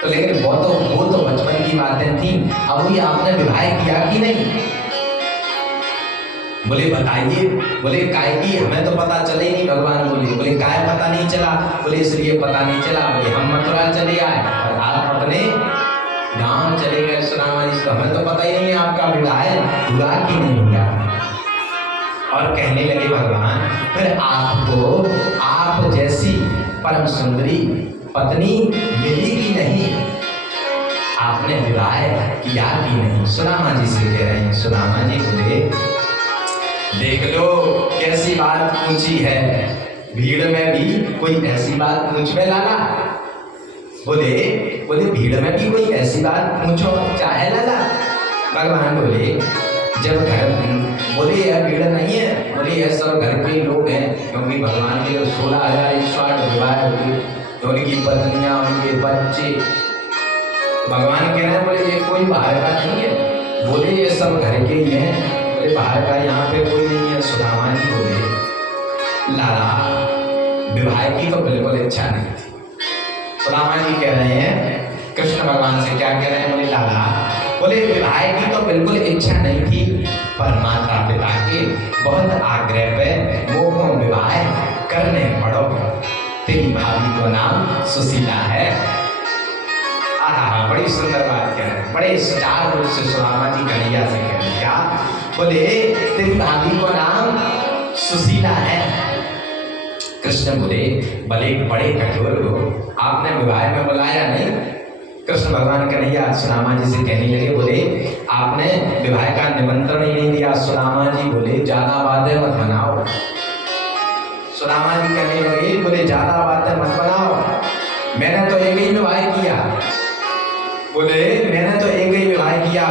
तो लेकिन वो तो बचपन की बातें थी, अब भी आपने विवाह किया कि नहीं? बोले बताइए। बोले काय की हमें तो पता चला ही नहीं। भगवान बोले काय पता नहीं चला? बोले इसलिए पता नहीं चला, बोले हम मथुरा चले आए और आप अपने गांव चले गए सुदामा जी, तो हमें तो पता ही नहीं है आपका विवाह हुआ कि नहीं हुआ। और कहने लगे भगवान फिर आपको आप जैसी परम सुंदरी पत्नी मिलेगी नहीं, आपने विवाह किया कि नहीं? सुदामा जी से कह रहे हैं। सुदामा जी बोले देख लो कैसी बात पूछी है, भीड़ में भी कोई ऐसी बात पूछ में लाला। बोले भीड़ में भी कोई ऐसी बात पूछो चाहे लाला। भगवान बोले जब घर, बोले यह भीड़ नहीं है, बोले यह सब घर के लोग हैं, क्योंकि भगवान के 16,108 विवाह होते, तो उनकी पत्नियां उनके बच्चे। भगवान कह रहे हैं बोले ये कोई बाहर का नहीं है, बोले ये सब घर के ही हैं, बोले बाहर का यहाँ पे कोई नहीं है। सुदामा जी बोले लाला विवाह की तो बिल्कुल इच्छा नहीं थी। सुदामा जी कह रहे हैं कृष्ण भगवान से, क्या कह रहे हैं? बोले लाला, बोले विवाह की तो बिल्कुल इच्छा नहीं थी, पर माता पिता के बहुत आग्रह पे वो विवाह करने पड़ो। तेरी भाभी का नाम सुशीला है। बड़ी सुंदर बात कह रहे हैं, बड़े सुचार रूप से सुदामा जी कन्हैया से कह रहे हैं। क्या? बोले तेरी भाभी का नाम सुशीला है। कृष्ण बोले भले बड़े कठोर हो, आपने विवाह में बुलाया नहीं। कृष्ण भगवान कन्हैया सुदामा जी से कहने लगे, बोले आपने विवाह का निमंत्रण ही नहीं दिया। सुदामा जी बोले ज्यादा बातें मत बनाओ। सुदामा जी कहने लगे, बोले ज्यादा बातें मत बनाओ, मैंने तो एक ही विवाह किया। बोले मैंने तो एक ही विवाह किया,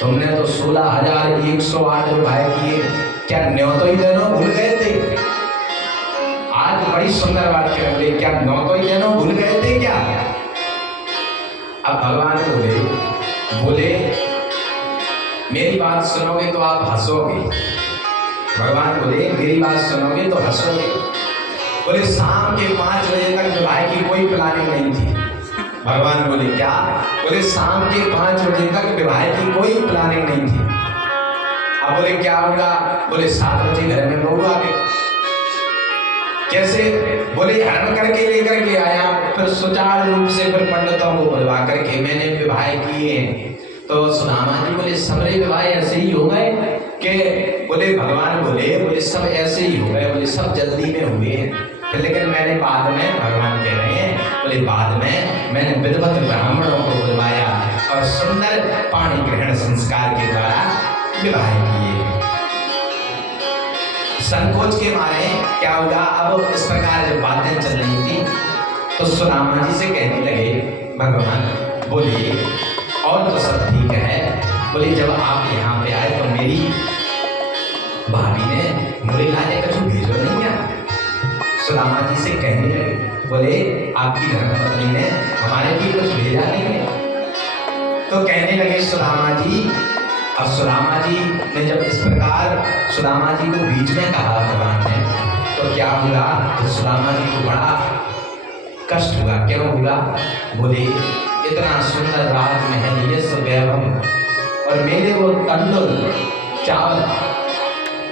तुमने तो 16,108 विवाह किए, क्या न्योतो ही देनो भूल गए थे? आज बड़ी सुंदर बात कह रहे, क्या न्योतो ही देनो भूल गए थे क्या? अब भगवान बोले मेरी बात सुनोगे तो आप हंसोगे। भगवान बोले मेरी बात सुनोगे तो हंसोगे। बोले शाम के 5 बजे तक विवाह की कोई प्लानिंग नहीं थी। भगवान बोले क्या? बोले शाम के 5 बजे तक विवाह की कोई प्लानिंग नहीं थी। अब बोले क्या होगा? बोले 7 बजे घर में बहू आ गई। कैसे? बोले हरण करके लेकर के आया, फिर सुचारू रूप से फिर पंडितों को बुलवा करके मैंने विवाह किए। तो सुदामा जी बोले सबरे विवाह ऐसे ही हो गए कि? बोले भगवान बोले सब ऐसे ही हो गए, बोले सब जल्दी में हुए हैं। फिर लेकिन मैंने बाद में, भगवान कह रहे हैं, बोले बाद में मैंने विधवत ब्राह्मणों को बुलवाया और सुंदर पाणी ग्रहण संस्कार के द्वारा विवाह किए। संकोच के मारे क्या हुआ, अब इस प्रकार जब बातें चल रही थी तो सुदामा जी से कहने लगे, भगवान बोलिए, और तो सब ठीक है, बोले जब आप यहाँ पे आए तो मेरी भाभी ने मुझे लाने का जो भेजो नहीं क्या। सुदामा जी से कहने लगे, बोले आपकी धर्मपत्नी ने हमारे लिए कुछ भेजा नहीं है। तो कहने लगे सुदामा जी, अब सुदामा जी ने जब इस प्रकार सुदामा जी को बीच में कहा भगवान ने, तो क्या हुआ, तो सुदामा जी को बड़ा कष्ट हुआ। क्यों हुआ, बोले इतना सुंदर राजमहल, ये सब वैभव, और मेरे वो तंदुल चावल,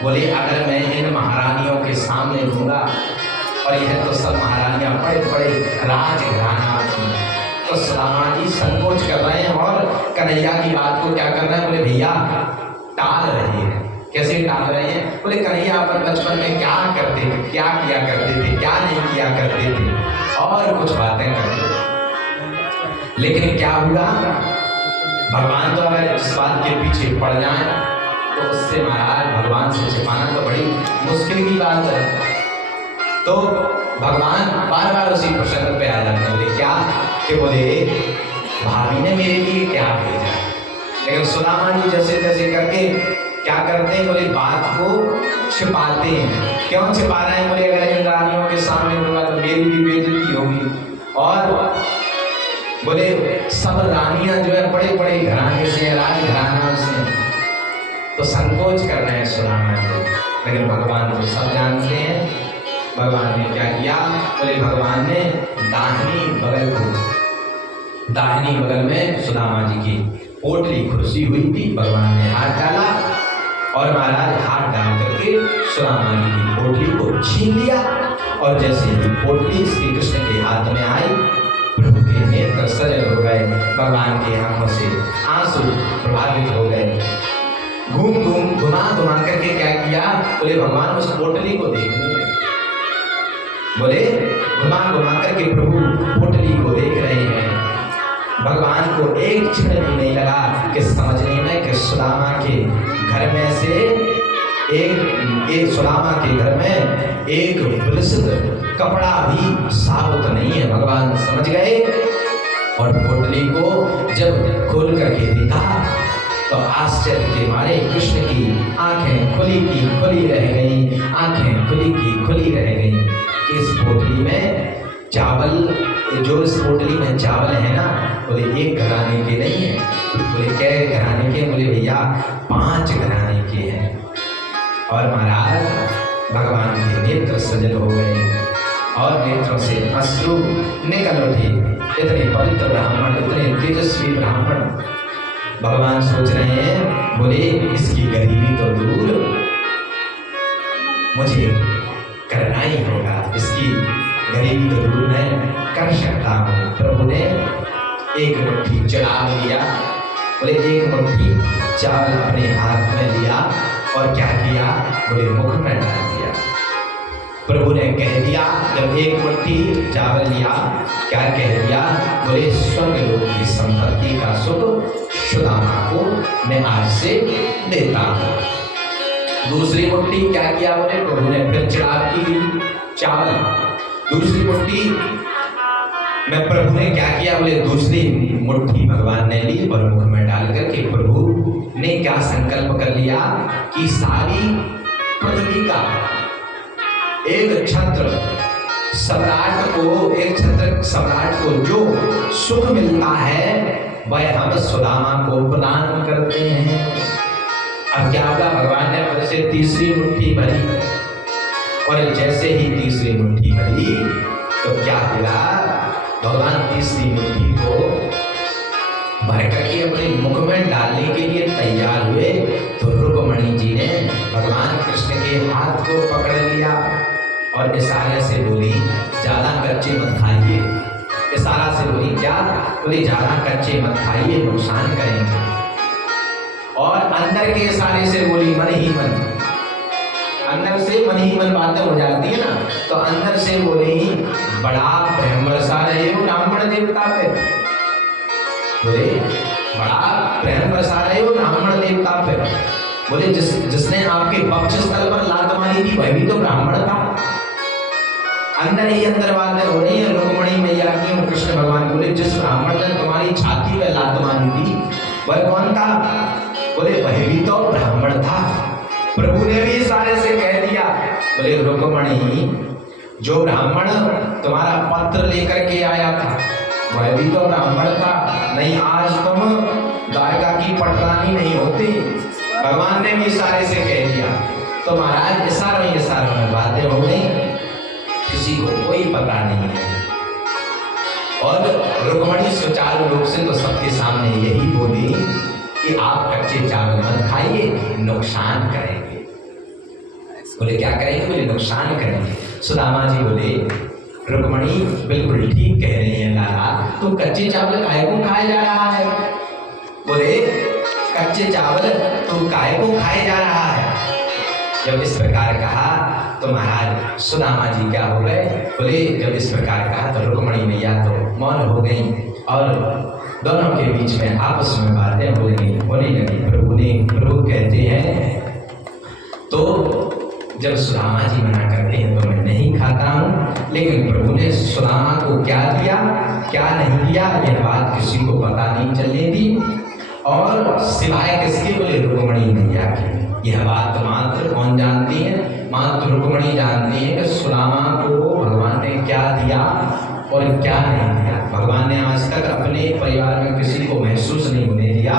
बोले अगर मैं इन महारानियों के सामने दूंगा, और यह तो सब महारानियां बड़े बड़े राजघराना थी, तो सुदामा जी संकोच कर रहे हैं और कन्हैया की बात को क्या कर रहे हैं, बोले भैया टाल रहे हैं। कैसे टाल रहे हैं, बोले कन्हैया अपन बचपन में क्या करते थे, क्या किया करते थे, क्या नहीं किया करते थे, और कुछ बातें करते थे। लेकिन क्या हुआ, भगवान तो अगर इस बात के पीछे पड़ जाए तो उससे महाराज भगवान से छिपाना तो बड़ी मुश्किल की बात है। तो भगवान बार बार उसी प्रसंग पे आ जाते हैं, बोले क्या, कि बोले भाभी ने मेरे लिए क्या भेजा। लेकिन सुदामा जी जैसे तैसे करके क्या करते हैं, बोले बात को छिपाते हैं। क्यों छिपा रहे हैं, बोले अगर इन रानियों के सामने दूंगा तो मेरी भी बेइज्जती होगी, और बोले सब रानियां जो है बड़े बड़े घराने से, राजघराना से, तो संकोच कर रहे हैं सुदामा जी। लेकिन भगवान तो सब जानते हैं। भगवान ने क्या किया, बोले भगवान ने दाहिनी बगल में सुदामा जी की पोटली खुरसी हुई थी, भगवान ने हाथ डाला और महाराज हाथ डाल करके सुदामा जी की पोटली को छीन लिया, और जैसे ही पोटली श्री कृष्ण के हाथ में आई, प्रभु के नेत्र सजल हो गए, भगवान के आंखों से आंसू प्रभावित हो गए। घुमा करके क्या किया, बोले भगवान उस पोटली को देखने लगे। बोले घुमा करके प्रभु पोटली को देख रहे हैं। भगवान को एक क्षण भी नहीं लगा कि समझने में कि सुदामा के घर में से एक सुदामा के घर में एक विलसित कपड़ा भी साबुत नहीं है। भगवान समझ गए, और पोटली को जब खोल करके देखा तो आश्चर्य के मारे कृष्ण की आंखें खुली की खुली रह गई, आंखें खुली की खुली रह गई। इस पोटली में चावल, जो इस पोटली में चावल है ना, बोले एक घराने के नहीं है। बोले क्या घराने के, बोले भैया 5 घराने के हैं। और महाराज भगवान के नेत्र सजल हो गए और नेत्रों से अश्रु निकल उठे। इतने पवित्र ब्राह्मण, इतने तेजस्वी ब्राह्मण, भगवान सोच रहे हैं, बोले इसकी गरीबी तो दूर, मुझे करना ही होगा, इसकी गरीबी तो दूर मैं कर सकता हूँ। प्रभु ने एक मुट्ठी चढ़ा लिया, बोले एक मुट्ठी चावल अपने हाथ में लिया और क्या किया, बोले मुख में डाल दिया। प्रभु ने कह दिया, जब एक मुट्ठी चावल लिया, क्या कह दिया, बोले स्वर्ग लोक की संपत्ति का सुख सुदामा को मैं आज से देता हूँ। दूसरी मुट्ठी क्या किया, बोले प्रभु ने फिर चढ़ा की चावल। दूसरी मुट्ठी में प्रभु ने क्या किया, बोले दूसरी मुट्ठी भगवान ने ली और मुख में डाल करके प्रभु ने क्या संकल्प कर लिया कि सारी पृथ्वी का एक छत्र सम्राट को जो सुख मिलता है वह हम सुदामा को प्रदान करते हैं। अब क्या होगा, भगवान ने फिर से तीसरी मुट्ठी भरी, और जैसे ही तीसरी मुट्ठी भरी तो क्या हुआ, भगवान तीसरी मुट्ठी को भर करके अपने मुख में डालने के लिए तैयार हुए, तो रुक्मणी जी ने भगवान कृष्ण के हाथ को पकड़ लिया और इशारे से बोली, ज्यादा कच्चे मत खाइए। इशारा से बोली क्या, बोली ज्यादा कच्चे मत खाइए, नुकसान करेंगे। और अंदर के इशारे से बोली मन ही मन, अंदर से मन ही मन बातें हो जाती है ना, तो अंदर से बोली बड़ा प्रेम बरसा रहे हो ब्राह्मण देवता पे। बोले बड़ा प्रेम बरसा रहे हो ब्राह्मण देवता पे। बोले जिसने आपके वक्ष स्थल पर लात मारी थी वह भी तो ब्राह्मण था। अंदर ही अंदर बातें हो रही है रुक्मिणी मैया की और कृष्ण भगवान। बोले जिस ब्राह्मण ने तुम्हारी छाती में लात मारी थी वह कौन था? बोले वह भी तो ब्राह्मण था। प्रभु ने भी इशारे से कह दिया, बोले रुक्मिणी जो ब्राह्मण तुम्हारा पत्र लेकर के आया था वह भी तो ब्राह्मण था, नहीं आज तुम द्वारका की पटरानी नहीं होती। भगवान ने भी इशारे से कह दिया। तो महाराज इशारों में बातें हो गई, किसी को कोई पता नहीं है। और रुक्मिणी सुचारू रूप से तो सबके सामने यही बोली कि आप कच्चे चावल मत खाइए, नुकसान करेंगे। बोले क्या करेंगे? बोले नुकसान करेंगे। सुदामा जी बोले रुक्मिणी बिल्कुल ठीक कह रही है लाला, तो कच्चे चावल काहे को खाया जा रहा है? बोले कच्चे चावल तो काहे को खाए जा रहा है? जब इस प्रकार कहा तो महाराज सुदामा जी क्या हो गए? बोले जब इस प्रकार कहा तो रुक्मिणी मैया तो मौन हो गई और दोनों के बीच में आपस में बातें होने लगी। प्रभु कहते हैं तो जब सुदामा जी मना करते हैं तो मैं नहीं खाता हूँ, लेकिन प्रभु ने सुदामा को क्या दिया क्या नहीं दिया यह बात किसी को पता नहीं चलने दी। और सिवाय किसके? बोले रुक्मिणी मैया की। यह बात मात्र कौन जानती है? मात्र रुक्मिणी जानती है कि सुदामा को भगवान ने क्या दिया और क्या नहीं दिया। भगवान ने आज तक अपने परिवार में किसी को महसूस नहीं होने दिया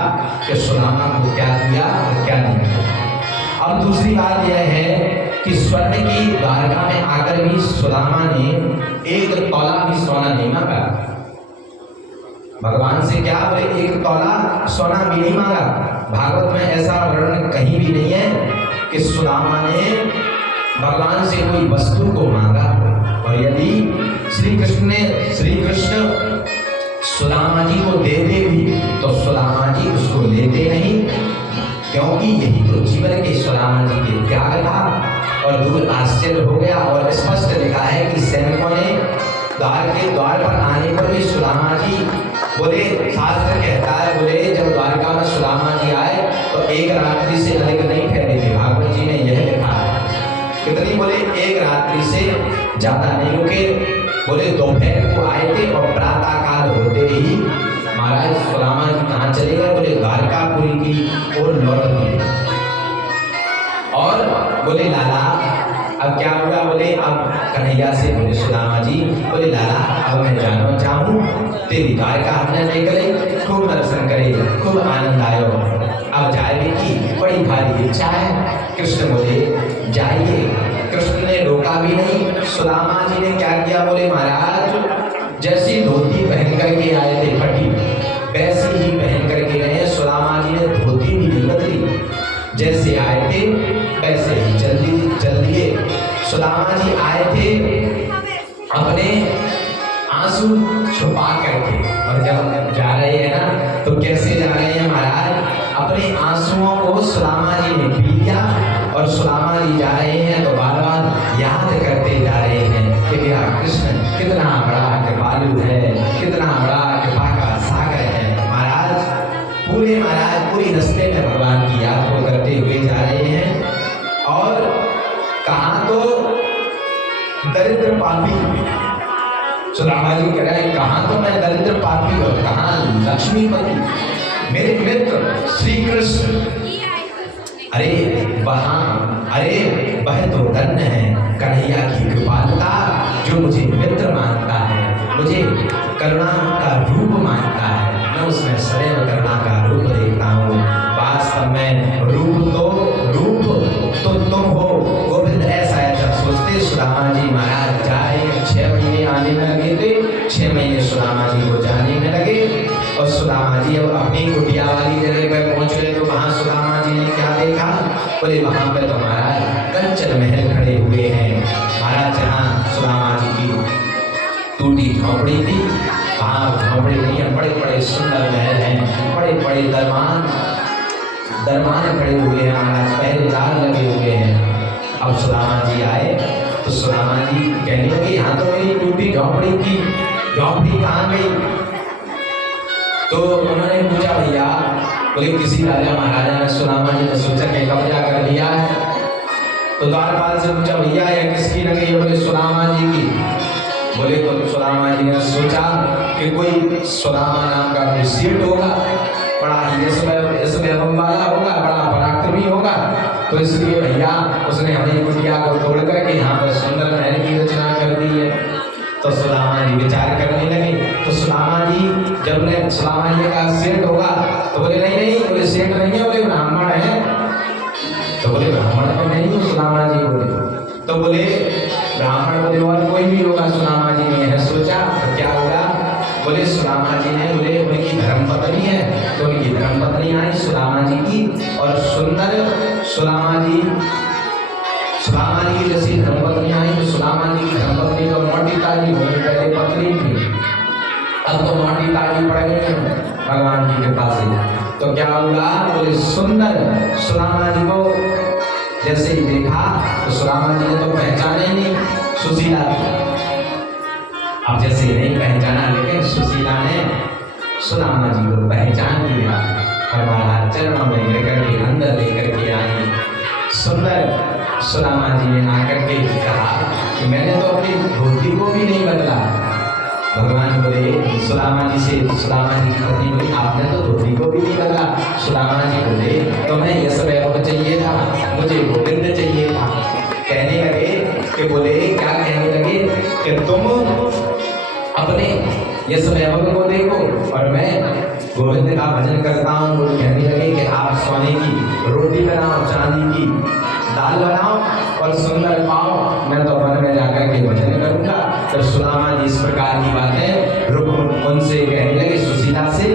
कि सुदामा को क्या दिया और क्या नहीं दिया। अब दूसरी बात यह है कि स्वर्ण की द्वारका में आकर भी सुदामा ने एक तौला भी सोना नहीं मांगा। भगवान से क्या? बोले एक तौला सोना भी नहीं मांगा। भागवत में ऐसा वर्णन कहीं भी नहीं है कि सुदामा ने भगवान से कोई वस्तु को मांगा। और यदि श्री कृष्ण सुदामा जी को देते भी तो सुदामा जी उसको लेते नहीं, क्योंकि यही तो जीवन के सुदामा जी के त्याग था। और दूर आश्चर्य हो गया और स्पष्ट लिखा है कि सैनिकों ने द्वार पर आने पर भी सुदामा जी बोले, शास्त्र कहता है बोले जब द्वारका में सुदामा जी आए तो एक रात्रि से अधिक नहीं ठहरे थे। भागवत जी ने यह लिखा है। कितनी? बोले एक रात्रि से ज्यादा नहीं रुके। बोले दोपहर को आए थे और प्रातः काल होते ही महाराज सुदामा जी कहाँ चले गए? बोले द्वारकापुरी की ओर लौट गए। और बोले लाला अब क्या हुआ? बोले अब कन्हैया से बोले सुदामा जी, बोले लाला अब मैं जानना चाहूँ, तेरी द्वारका हमने निकले, खूब दर्शन करे, खूब आनंद आयो, अब जाने की बड़ी भारी इच्छा है। कृष्ण बोले जाइए। कृष्ण ने रोका भी नहीं। सुदामा जी ने क्या किया? बोले महाराज जैसी धोती पहन करके आए थे फटी वैसी ही पहन करके गए। सुदामा जी ने धोती भी नहीं बदली, जैसे आए थे वैसे ही चल दिए। सुदामा जी आए थे अपने आंसू छुपा करके, और जब जा रहे हैं ना तो कैसे जा रहे हैं महाराज? अपने आंसुओं को सुदामा जी ने पी लिया और सुदामा जी जा रहे हैं तो बार बार याद करते जा रहे हैं कि मेरा कृष्ण कितना बड़ा कृपालु है, कितना बड़ा कृपा का सागर है। महाराज पूरी रास्ते में भगवान की याद को करते हुए जा रहे हैं। और कहाँ तो दरिद्र पापी सुदामा जी कह रहे हैं, कहाँ तो मैं दरिद्र पापी और कहाँ लक्ष्मीपति, मेरे मित्र श्री कृष्ण। अरे वह तो धन्य है कन्हैया की कृपालुता जो मुझे मित्र मानता है, मुझे करुणा का रूप मानता है। मैं उसमें सदैव करुणा का रूप देखता हूँ। वास्तव में रूप तो तुम हो गोविंद। ऐसा सोचते सुदामा जी महाराज जाए 6 महीने आने में लगे थे। 6 महीने सुदामा जी को जाने में लगे और सुदामा जी अब अपनी कुटिया वाली जगह पर पहुंच गए तो वहां सुदामा जी ने क्या देखा? बोले वहां पर तो महाराज कंचन महल खड़े हुए हैं। महाराज जहाँ सुदामा जी की टूटी झोंपड़ी थी वहाँ झोंपड़ी नहीं है, बड़े बड़े सुंदर महल हैं, बड़े बड़े दरबान खड़े हुए हैं महाराज, पहरेदार लगे हुए हैं। अब सुदामा जी आए तो सुदामा जी कहने लगे यहाँ तो मेरी टूटी झोंपड़ी थी, झोंपड़ी कहाँ गई? तो उन्होंने पूछा भैया, बोले किसी राजा महाराजा ने सुदामा जी ने सोचा के कब्जा कर लिया है। तो द्वारपाल से पूछा भैया ये किसकी नगरी है? बोले सुदामा जी की। बोले तो सुदामा जी ने सोचा कि कोई सुदामा नाम का कोई सेठ होगा, बड़ा ही इस वैभव वाला होगा, बड़ा पराक्रमी होगा, तो इसलिए भैया उसने हमें कुटिया को तोड़ करके यहाँ पर सुंदर महल की रचना कर दी है। तो सुदामा जी विचार करने लगे। तो सुदामा जी जब ने सुदामा जी का सेठ होगा, तो बोले नहीं नहीं, बोले सेठ नहीं है, बोले ब्राह्मण है। तो बोले ब्राह्मण तो नहीं हूँ सुदामा जी बोले। तो बोले ब्राह्मण बोले और कोई भी होगा, सुदामा जी ने यह सोचा। तो क्या होगा? बोले सुदामा जी ने, बोले उनकी धर्मपत्नी है, तो उनकी धर्मपत्नी आई सुदामा जी की, और सुंदर सुदामा जी की जैसी धर्मपत्नी आई, तो सुदामा जी की धर्मपत्नी तो मोटी ताजी हो गई, पहले पतली थी, अब तो मोटी ताजी पड़ गई है भगवान की कृपा से। तो क्या हुआ? बोले सुंदर सुदामा जी को जैसे ही देखा तो सुदामा जी ने तो पहचाने ही नहीं सुशीला थी। अब जैसे नहीं पहचाना, लेकिन सुशीला ने सुदामा जी को पहचान लिया और महाराज चरणों में लेकर के अंदर लेकर के आई। सुंदर सुदामा जी ने आकर के कहा कि मैंने तो अपनी धोती को भी नहीं बदला। भगवान बोले सुदामा जी से, सुदामा जी की पत्नी बोली आपने तो धोती को भी नहीं बदला। सुदामा जी बोले तो मैं यश वैभव चाहिए था, मुझे गोविंद चाहिए था। कहने लगे कि बोले क्या कहने लगे कि तुम अपने यश वैभव को देखो और मैं गोविंद का भजन करता हूँ। वो कहने लगे कि आप सोने की रोटी बनाओ, चांदी की दाल बनाओ और सुंदर पाओ, मैं तो वन में जाकर के भजन करूंगा। तो सुदामा जी इस प्रकार की बातें रुक उनसे कहने लगे सुशीला से।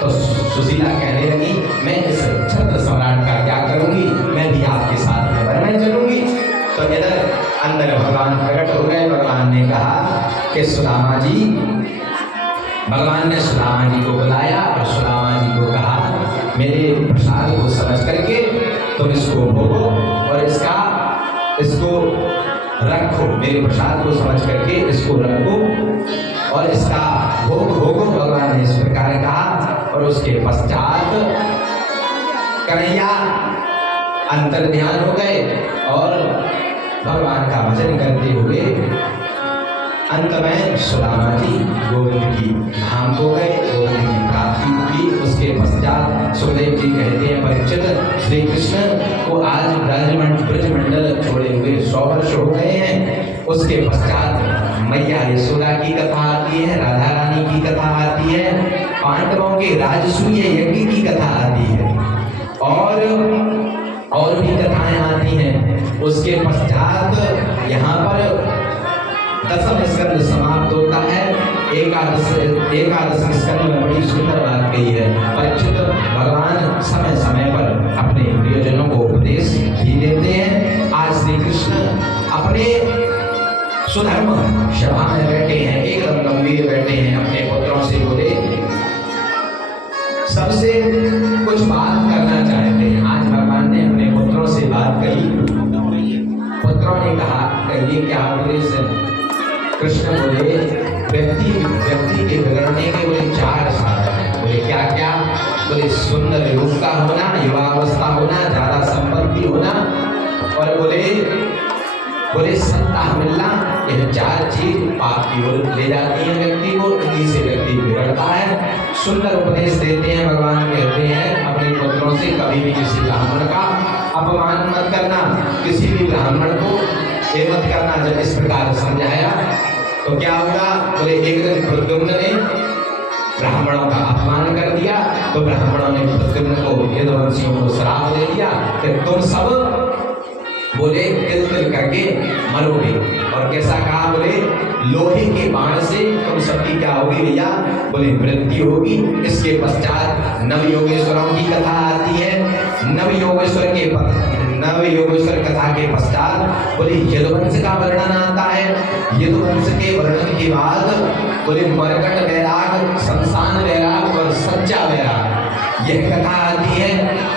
तो सुशीला कहने लगी मैं इस छत्र सम्राट का क्या करूंगी, मैं भी आपके साथ में वन में चलूंगी। तो इधर अंदर भगवान प्रकट हो गए। भगवान ने कहा कि सुदामा जी, भगवान ने सुदामा जी को बुलाया और सुदामा जी को कहा मेरे प्रसाद को समझ करके तुम इसको भोगो और इसको रखो, मेरे प्रसाद को समझ करके इसको रखो और इसका भोग भोगो। भगवान ने इस प्रकार कहा और उसके पश्चात कन्हैया अंतर ध्यान हो गए और भगवान का भजन करते हुए अंत में सुदामा जी गोविंद की धाम को गए, गोविंद की प्राप्ति की। उसके पश्चात सुखदेव जी कहते हैं परीक्षित श्री कृष्ण को आज ब्रजमंडल छोड़े हुए 100 वर्ष हो गए हैं। उसके पश्चात मैया यशोदा की कथा आती है, राधा रानी की कथा आती है, पांडवों के राजसूय यज्ञ की कथा आती है और भी कथाएं आती हैं। उसके पश्चात यहाँ पर दसम स्कंद समाप्त होता है। एकादश स्कंद में बड़ी सुंदर बात कही है। परीक्षित भगवान समय समय पर अपने प्रियजनों को उपदेश भी देते हैं। आज श्री कृष्ण अपने सुधर्म सभा में बैठे हैं, एकदम गंभीर बैठे हैं, अपने पुत्रों से बोले सबसे कुछ बात करना चाहते हैं। आज भगवान ने अपने पुत्रों से बात कही। पुत्रों ने कहा कहिए क्या उपदेश है? कृष्ण बोले व्यक्ति के बिगड़ने के बोले 4 साधन हैं। बोले क्या क्या? बोले सुंदर रूप का होना, युवावस्था होना, ज्यादा संपत्ति होना और बोले सत्ता मिलना। यह 4 चीज पाप की ओर ले जाती है व्यक्ति को, इन्हीं से व्यक्ति बिगड़ता है। सुंदर उपदेश देते हैं भगवान, कहते हैं अपने पुत्रों से कभी भी किसी ब्राह्मण का अपमान मत करना, किसी भी ब्राह्मण को ये मत करना। जब इस प्रकार समझाया तो क्या हुआ? बोले एक दिन प्रद्युम्न ने ब्राह्मणों का अपमान कर दिया तो ब्राह्मणों ने प्रद्युम्न को, यदुवंशियों को श्राप दे दिया कि तुम सब बोले तिल तिल करके मरोगे। और कैसा कहा? बोले लोहे के बाण से तुम सबकी क्या होगी भैया? बोले मृत्यु होगी। इसके पश्चात नवयोगेश्वरों की कथा आती है। नवयोगेश्वर कथा के पश्चात बोले यदुवंश का वर्णन आता है। यदुवंश के वर्णन के बाद बोले मरकट वैराग, शमशान वैराग और सच्चा वैराग, यह कथा आती है।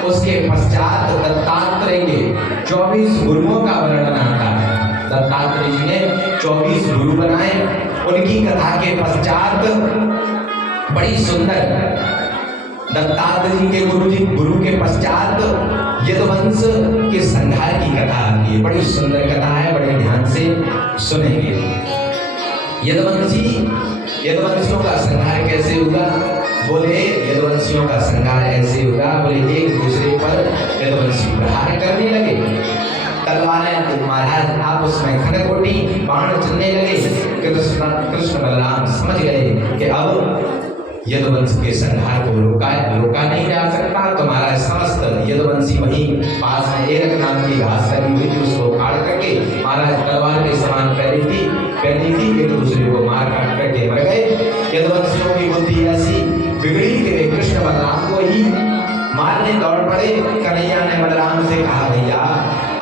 उसके पश्चात दत्तात्रेय के 24 गुरुओं का वर्णन आता है। दत्तात्रेय जी ने 24 गुरु बनाए, उनकी कथा के पश्चात बड़ी सुंदर दत्तात्रेय जी के गुरु के पश्चात यदुवंश के संहार की कथा आती है। बड़ी सुंदर कथा है, बड़े ध्यान से सुनेंगे। यदुवंशियों का संहार कैसे हुआ? बोले यदुवंशियों का संहार ऐसे हुआ, बोले एक दूसरे पर यदुवंशी प्रहार करने लगे, तलवारें महाराज आपस में खड़गोटी बाण चलने लगे। कृष्ण बलराम समझ गए कि अब यदुवंश के संहार को रोका नहीं जा सकता। तो महाराज समस्त यदुवंशी वहीं पास में एरक नाम की घास लगी हुई थी, उसको काट करके महाराज तलवार के समान पहनी थी, एक दूसरे को मार काट करके मर गए। यदुवंशियों की बुद्धि ऐसी बिगड़ी कि वे कृष्ण बलराम को ही मारने दौड़ पड़े। कन्हैया ने बलराम से कहा, भैया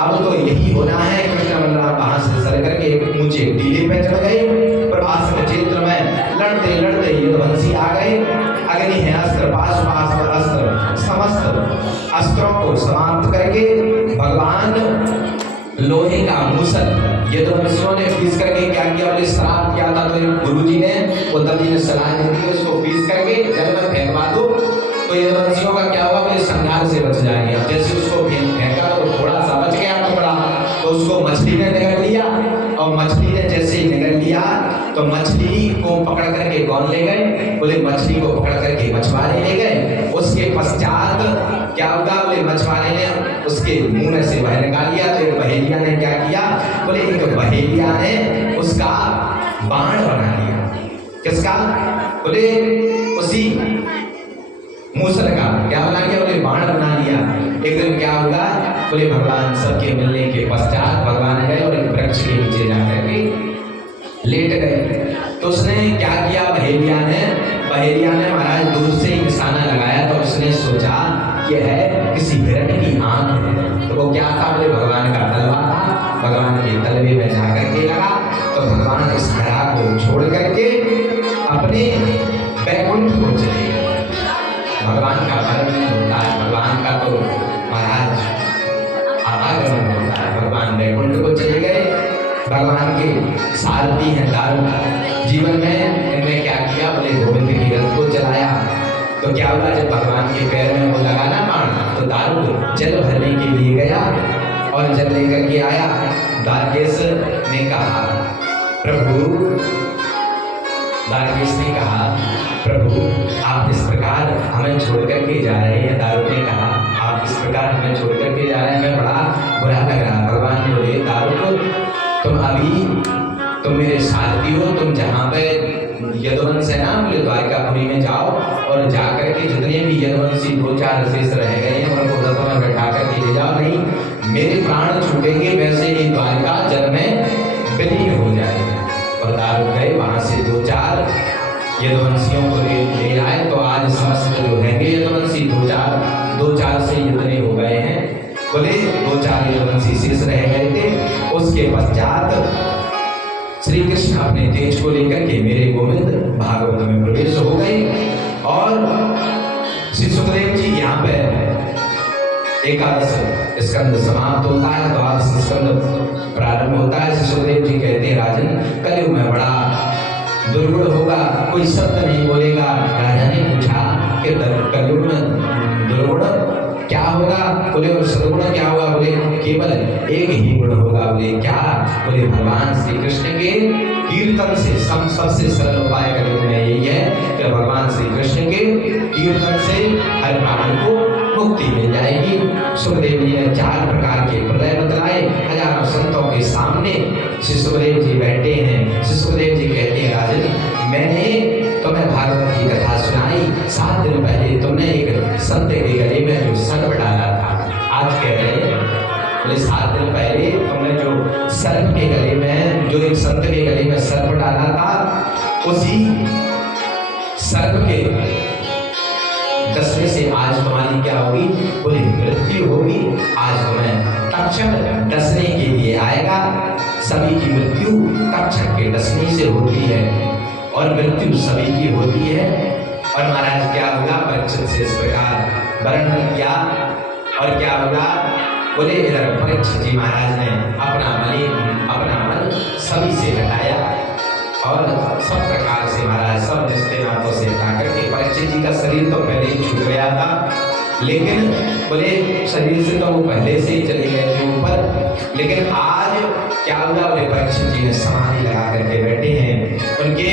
अब तो यही होना है। कृष्ण बलराम वहां से सर करके एक ऊंचे टीले पे चढ़ गए। प्रभास के क्षेत्र में लड़ते लड़ते यदुवंशी आ गए। अग्नि है अस्त्र, पाशुपाश अस्त्र, समस्त अस्त्रों को समाप्त करके भगवान लोहे का मूसल यदुवंशियों ने पीस करके क्या किया? बोले श्राप किया था तो गुरु जी ने, उद्धव जी ने सलाह दी थी उसको पीस करके जल में फेंकवा दो तो यदुवंशियों का क्या हुआ? बोले संहार से बच जाएंगे। अब जैसे उसको फेंका तो थोड़ा सा बच गया टुकड़ा, तो उसको मछली ने निगल लिया, और मछली ने जैसे ही निगल लिया तो मछली को पकड़ करके कौन ले गए? बोले मछली को पकड़ करके मछुआरे ले गए। उसके पश्चात क्या होगा? बोले मछुआरे ने उसके मुंह में से बाहर निकाल लिया। तो एक बहेलिया ने क्या किया? बोले एक बहेलिया ने उसका बाण बना लिया। किसका? बोले उसी मूसल का क्या बना लिया? बोले बाण बना लिया। एक दिन क्या होगा? बोले भगवान सबके मिलने के पश्चात भगवान गए और एक वृक्ष के नीचे जाकर के लेट गए। तो उसने क्या किया? बहेलिया ने महाराज दूर से ही निशाना लगाया। तो उसने सोचा कि है किसी हिरण की आंख है। तो वो क्या था? बोले भगवान का तलवा था। भगवान के तलवे में जाकर के लगा तो भगवान इस हरा को छोड़ करके अपने बैकुंठ को चले गए। भगवान का वर्णन होता है, भगवान का तो महाराज आगमन होता है। भगवान बैकुंठ को चले गए। भगवान के सारथी हैं दारू। जीवन में इनने क्या किया? बोले गोविंद की रथ को चलाया। तो क्या हुआ? जब भगवान के पैर में वो लगा ना बाण, तो दारू जल भरने के लिए गया और जल लेकर के आया। द्वारकेश ने कहा, प्रभु आप इस प्रकार हमें छोड़ करके जा रहे हैं। दारू ने कहा, आप इस प्रकार हमें छोड़ करके जा रहे हैं, हमें बड़ा बुरा लग रहा। भगवान ने बोले, दारू तुम मेरे सारथी हो, तुम जहाँ पे यदुवंश है ना, बोले द्वारकापुरी में जाओ और जाकर के जितने भी यदुवंशी 2-4 शेष रह गए हैं उनको रथ में बैठा करके ले जाओ, नहीं मेरे प्राण छूटेंगे, वैसे ही द्वारका जल में विलीन हो जाएगा। और दारू गए, वहां से 2-4 यदुवंशियों को ले आए। तो आज समस्त जो रहेंगे यदुवंशी 2-4 से इतने हो गए हैं। बोले 2-4 यदुवंशी शेष रह गए थे। उसके पश्चात श्री कृष्ण अपने तेज को लेकर के मेरे गोविंद भागवत में प्रवेश हो गए। और श्री सुखदेव जी यहाँ पे 11 स्कंद समाप्त होता है, 12 स्कंद प्रारंभ होता है। श्री सुखदेव जी कहते हैं, राजन कलयुग में बड़ा दुर्गुण होगा, कोई शब्द नहीं बोलेगा। राजा ने पूछा कि कलयुग में दुर्गुण क्या होगा? बोले और सदगुण क्या होगा? बोले केवल एक ही गुण होगा। बोले क्या? बोले भगवान श्री कृष्ण के कीर्तन से सबसे सरल उपाय कलयुग में यही है कि भगवान श्री कृष्ण के कीर्तन से हर प्राणी को मुक्ति मिल जाएगी। सुखदेव जी ने 4 प्रकार के प्रलय बतलाए। हजारों संतों के सामने श्री सुखदेव जी बैठे हैं। श्री सुखदेव जी कहते हैं, राजन मैंने तुम्हें भागवत की कथा सुनाई। 7 दिन पहले तुमने एक संत के गले में जो सर्प डाला था, आज कह रहे हैं बोले 7 दिन पहले तुमने जो सर्प के गले में, जो एक संत के गले में सर्प डाला था, उसी सर्प के डसने से आज तुम्हारी क्या होगी? बोले मृत्यु होगी। आज तुम्हें तक्षक डसने के लिए आएगा। सभी की मृत्यु तक्षक के डसने से होती है और मृत्यु सभी की होती है। और महाराज क्या होगा? परीक्षित से इस प्रकार वर्णन किया। और क्या होगा? बोले इधर परीक्षित जी महाराज ने अपना मन सभी से हटाया। और सब प्रकार से महाराज सब रिश्ते नातों से हटा करके परीक्षित जी का शरीर तो पहले ही छूट गया था, लेकिन बोले शरीर से तो वो पहले से ही चले गए थे ऊपर। लेकिन आज क्या हुआ, बोले परीक्षित जी ने समाधि लगा करके बैठे हैं। उनके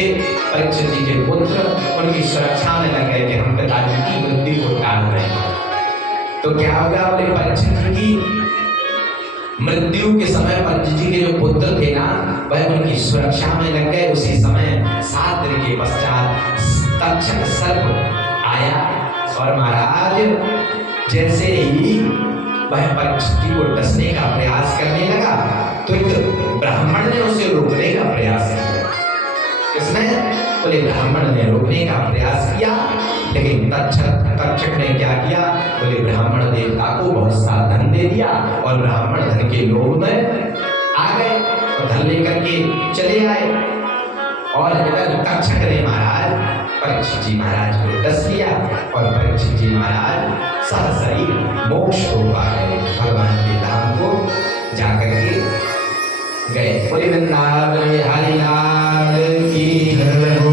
परीक्षित जी के पुत्र उनकी सुरक्षा में लग गए कि हम पिताजी की मृत्यु को टाल रहे हैं। तो क्या होगा, बोले परीक्षित जी की मृत्यु के समय परीक्षित जी के जो पुत्र थे ना, वह उनकी सुरक्षा में लग गए। उसी समय 7 दिन के पश्चात तक्षक सर्प आया और महाराज जैसे ही वह परीक्षित जी को डसने का प्रयास करने लगा तो एक ब्राह्मण ने उसे रोकने का प्रयास किया। किसने? बोले ब्राह्मण ने रोकने का प्रयास किया, लेकिन तक्षक ने क्या किया, बोले ब्राह्मण देवता को बहुत सा धन दे दिया और ब्राह्मण धन के लोभ में आ गए और धन लेकर के चले आए। और इधर तक्षक ने महाराज परीक्षित जी महाराज को डस लिया और परीक्षित जी महाराज सहशरीर मोक्ष को पा गए, भगवान के धाम को जाकर के गए। बोले वृंदावन हरिलाल की जय हो।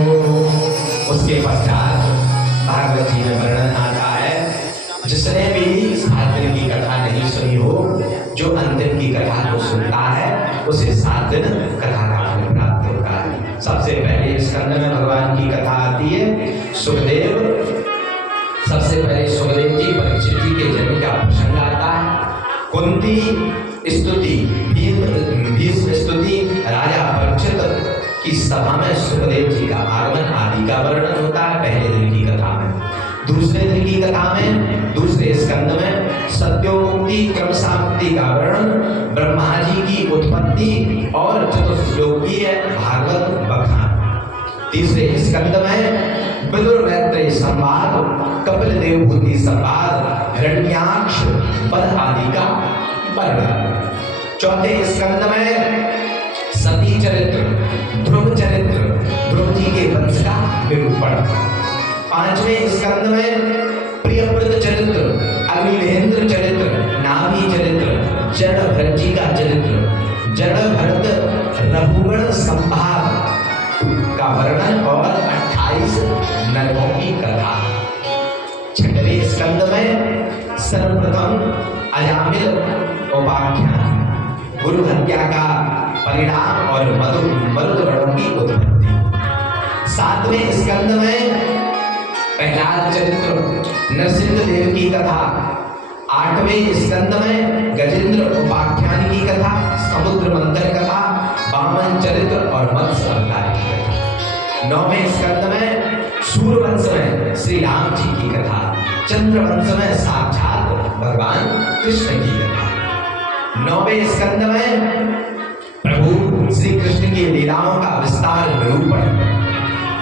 उसके पश्चात भागवत जी में वर्णन आता है, जिसने भी इस दिन की कथा नहीं सुनी हो, जो अंतिम की कथा को सुनता है उसे 7 दिन कथा का फल प्राप्त होता है। सबसे पहले स्कंद में भगवान की कथा आती है। सुखदेव, सबसे पहले सुखदेव जी परीक्षित जी के जन्म का प्रसंग आता है। कुंती स्तुति, भीष्म स्तुति, राजा परीक्षित की सभा में सुखदेव जी का आगमन आदि का वर्णन होता है पहले दिन की कथा में। दूसरे दिन की कथा में, दूसरे स्कंद में सत्योमुक्ति क्रम समाप्ति का वर्णन, ब्रह्मा जी की उत्पत्ति और चतुर्श्लोकीय भागवत बखान। तीसरे स्कंद में विदुर मैत्रेय संवाद, कपिल देवभूति संवाद, हिरण्याक्ष पद आदि का वर्णन। चौथे स्कंद में सती चरित्र, ध्रुव चरित्र, ध्रुव जी के वंश का निरूपण। 5वें स्कंद में प्रियव्रत चरित्र, अग्निवेंद्र चरित्र, नाभि चरित्र, जड़ भरत जी का चरित्र, जड़ भरत रघुगण संभाग का वर्णन और 28 नरकों की कथा। 6वें स्कंद में सर्वप्रथम अजामिल उपाख्यान, गुरु हत्या का परिणाम और मरुदगणों की उत्पत्ति। 7वें स्कंद में प्रहलाद चरित्र, नरसिंह देव की कथा। 8वें स्कंद में गजेंद्र उपाख्यान की कथा, समुद्र मंथन कथा, वामन चरित्र और मत्स्य अवतार की कथा। 9वें स्कंद में सूर्यवंश में श्री राम जी की कथा, चंद्रवंश में साक्षात भगवान कृष्ण की कथा। 9वें स्कंद में प्रभु श्री कृष्ण की लीलाओं का विस्तार निरूपण,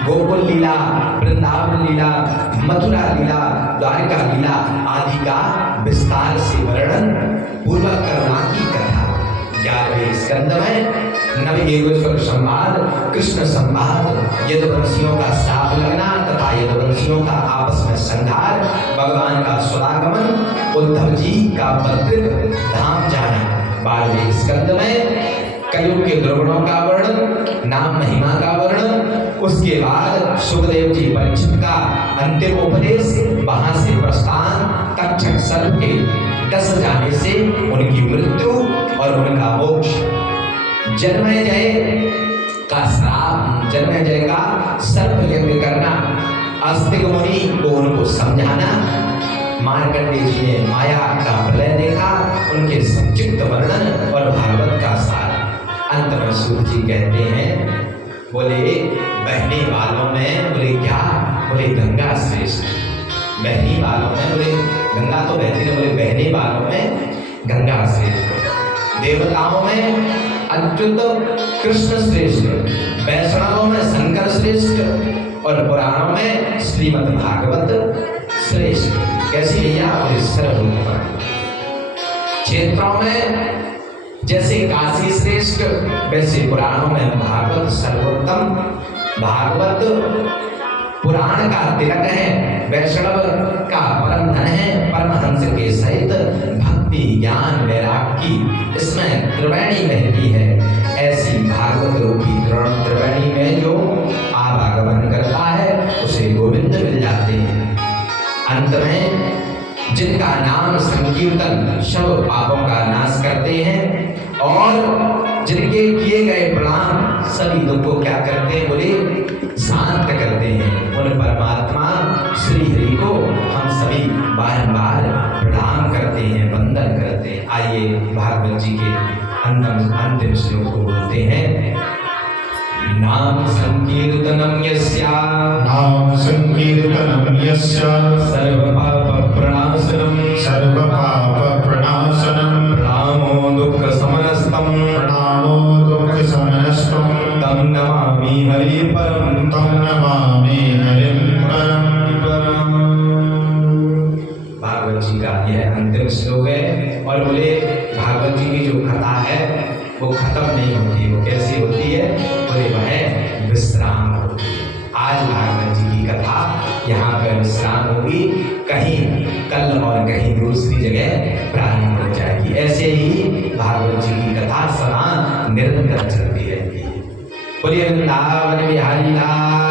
गोकुल लीला, वृंदावन लीला, मथुरा लीला, द्वारका लीला आदि का विस्तार से वर्णन, पूर्वक करुणा की कथा। 11वें स्कंद में नवयोगेश्वर संवाद, कृष्ण संवाद, यदुवंशियों का श्राप लगना तथा यदुवंशियों का आपस में संघार, भगवान का स्वरागमन, उद्धव जी का बद्रिक धाम जाना। 12वें स्कंद में कलयुग के दुर्गुणों का वर्णन, नाम महिमा का वर्णन। उसके बाद सुखदेव जी परीक्षित का अंतिम उपदेश, वहां से प्रस्थान, तक्षक सर्प के डस जाने से उनकी मृत्यु और उनका मोक्ष, जन्मेजय का श्राप, जन्मेजय का सर्प यज्ञ करना, आस्तिक मुनि को उनको समझाना, मार्कंडेय जी ने माया का प्रलय देखा, उनके संक्षिप्त वर्णन और भागवत का सार। अंत में सूत जी कहते हैं, बोले बहने वालों में, बोले क्या, बोले गंगा श्रेष्ठ। बहने वालों में, बोले गंगा तो बहती है, बोले बहने वालों में गंगा श्रेष्ठ। देवताओं में अच्युत कृष्ण श्रेष्ठ, वैष्णवों में शंकर श्रेष्ठ और पुराणों में श्रीमद् भागवत श्रेष्ठ। कैसी भैया, बोले सर्वोत्तम। क्षेत्रों में जैसे काशी श्रेष्ठ, वैसे पुराणों में भागवत सर्वोत्तम। भागवत पुराण का तिलक है, वैष्णव का परम धन है, परमहंस के सहित भक्ति भक्ति ज्ञान वैराग की इसमें त्रिवेणी बहती है। ऐसी भागवत रूपी त्रिवेणी में जो आवागमन करता है उसे गोविंद मिल जाते हैं। अंत में जिनका नाम संकीर्तन सब पापों का नाश करते हैं और जिनके किए गए प्रणाम सभी दुखों क्या करते हैं, बोले शांत करते हैं। उन परमात्मा श्री हरि को हम सभी बारंबार प्रणाम करते हैं, वंदन करते हैं। आइए भागवत जी के अंतिम श्लोक को बोलते हैं। नाम संकीर्तनम यस्या नाम संकीर्तनम यस्य सर्व पाप प्रणाशनम सर्व पाप प्रणाशनम प्रणामो दुःख समनस्तम प्रणामो दुःख समनस्तम तम नमामि हरि परम तं नमामि हरिं परम। भागवत जी का यह अंतिम श्लोक है। और बोले भागवत जी की जो कथा है वो खत्म नहीं होती। वो कैसी होती है, बोले वह विश्राम होती है। आज भागवत जी की कथा यहाँ पर विश्राम होगी, कहीं कल और कहीं दूसरी जगह प्रारंभ हो जाएगी। ऐसे ही भागवत जी की कथा सदा निरंतर चलती रहती है। बोलिए वृंदावन बिहारी लाल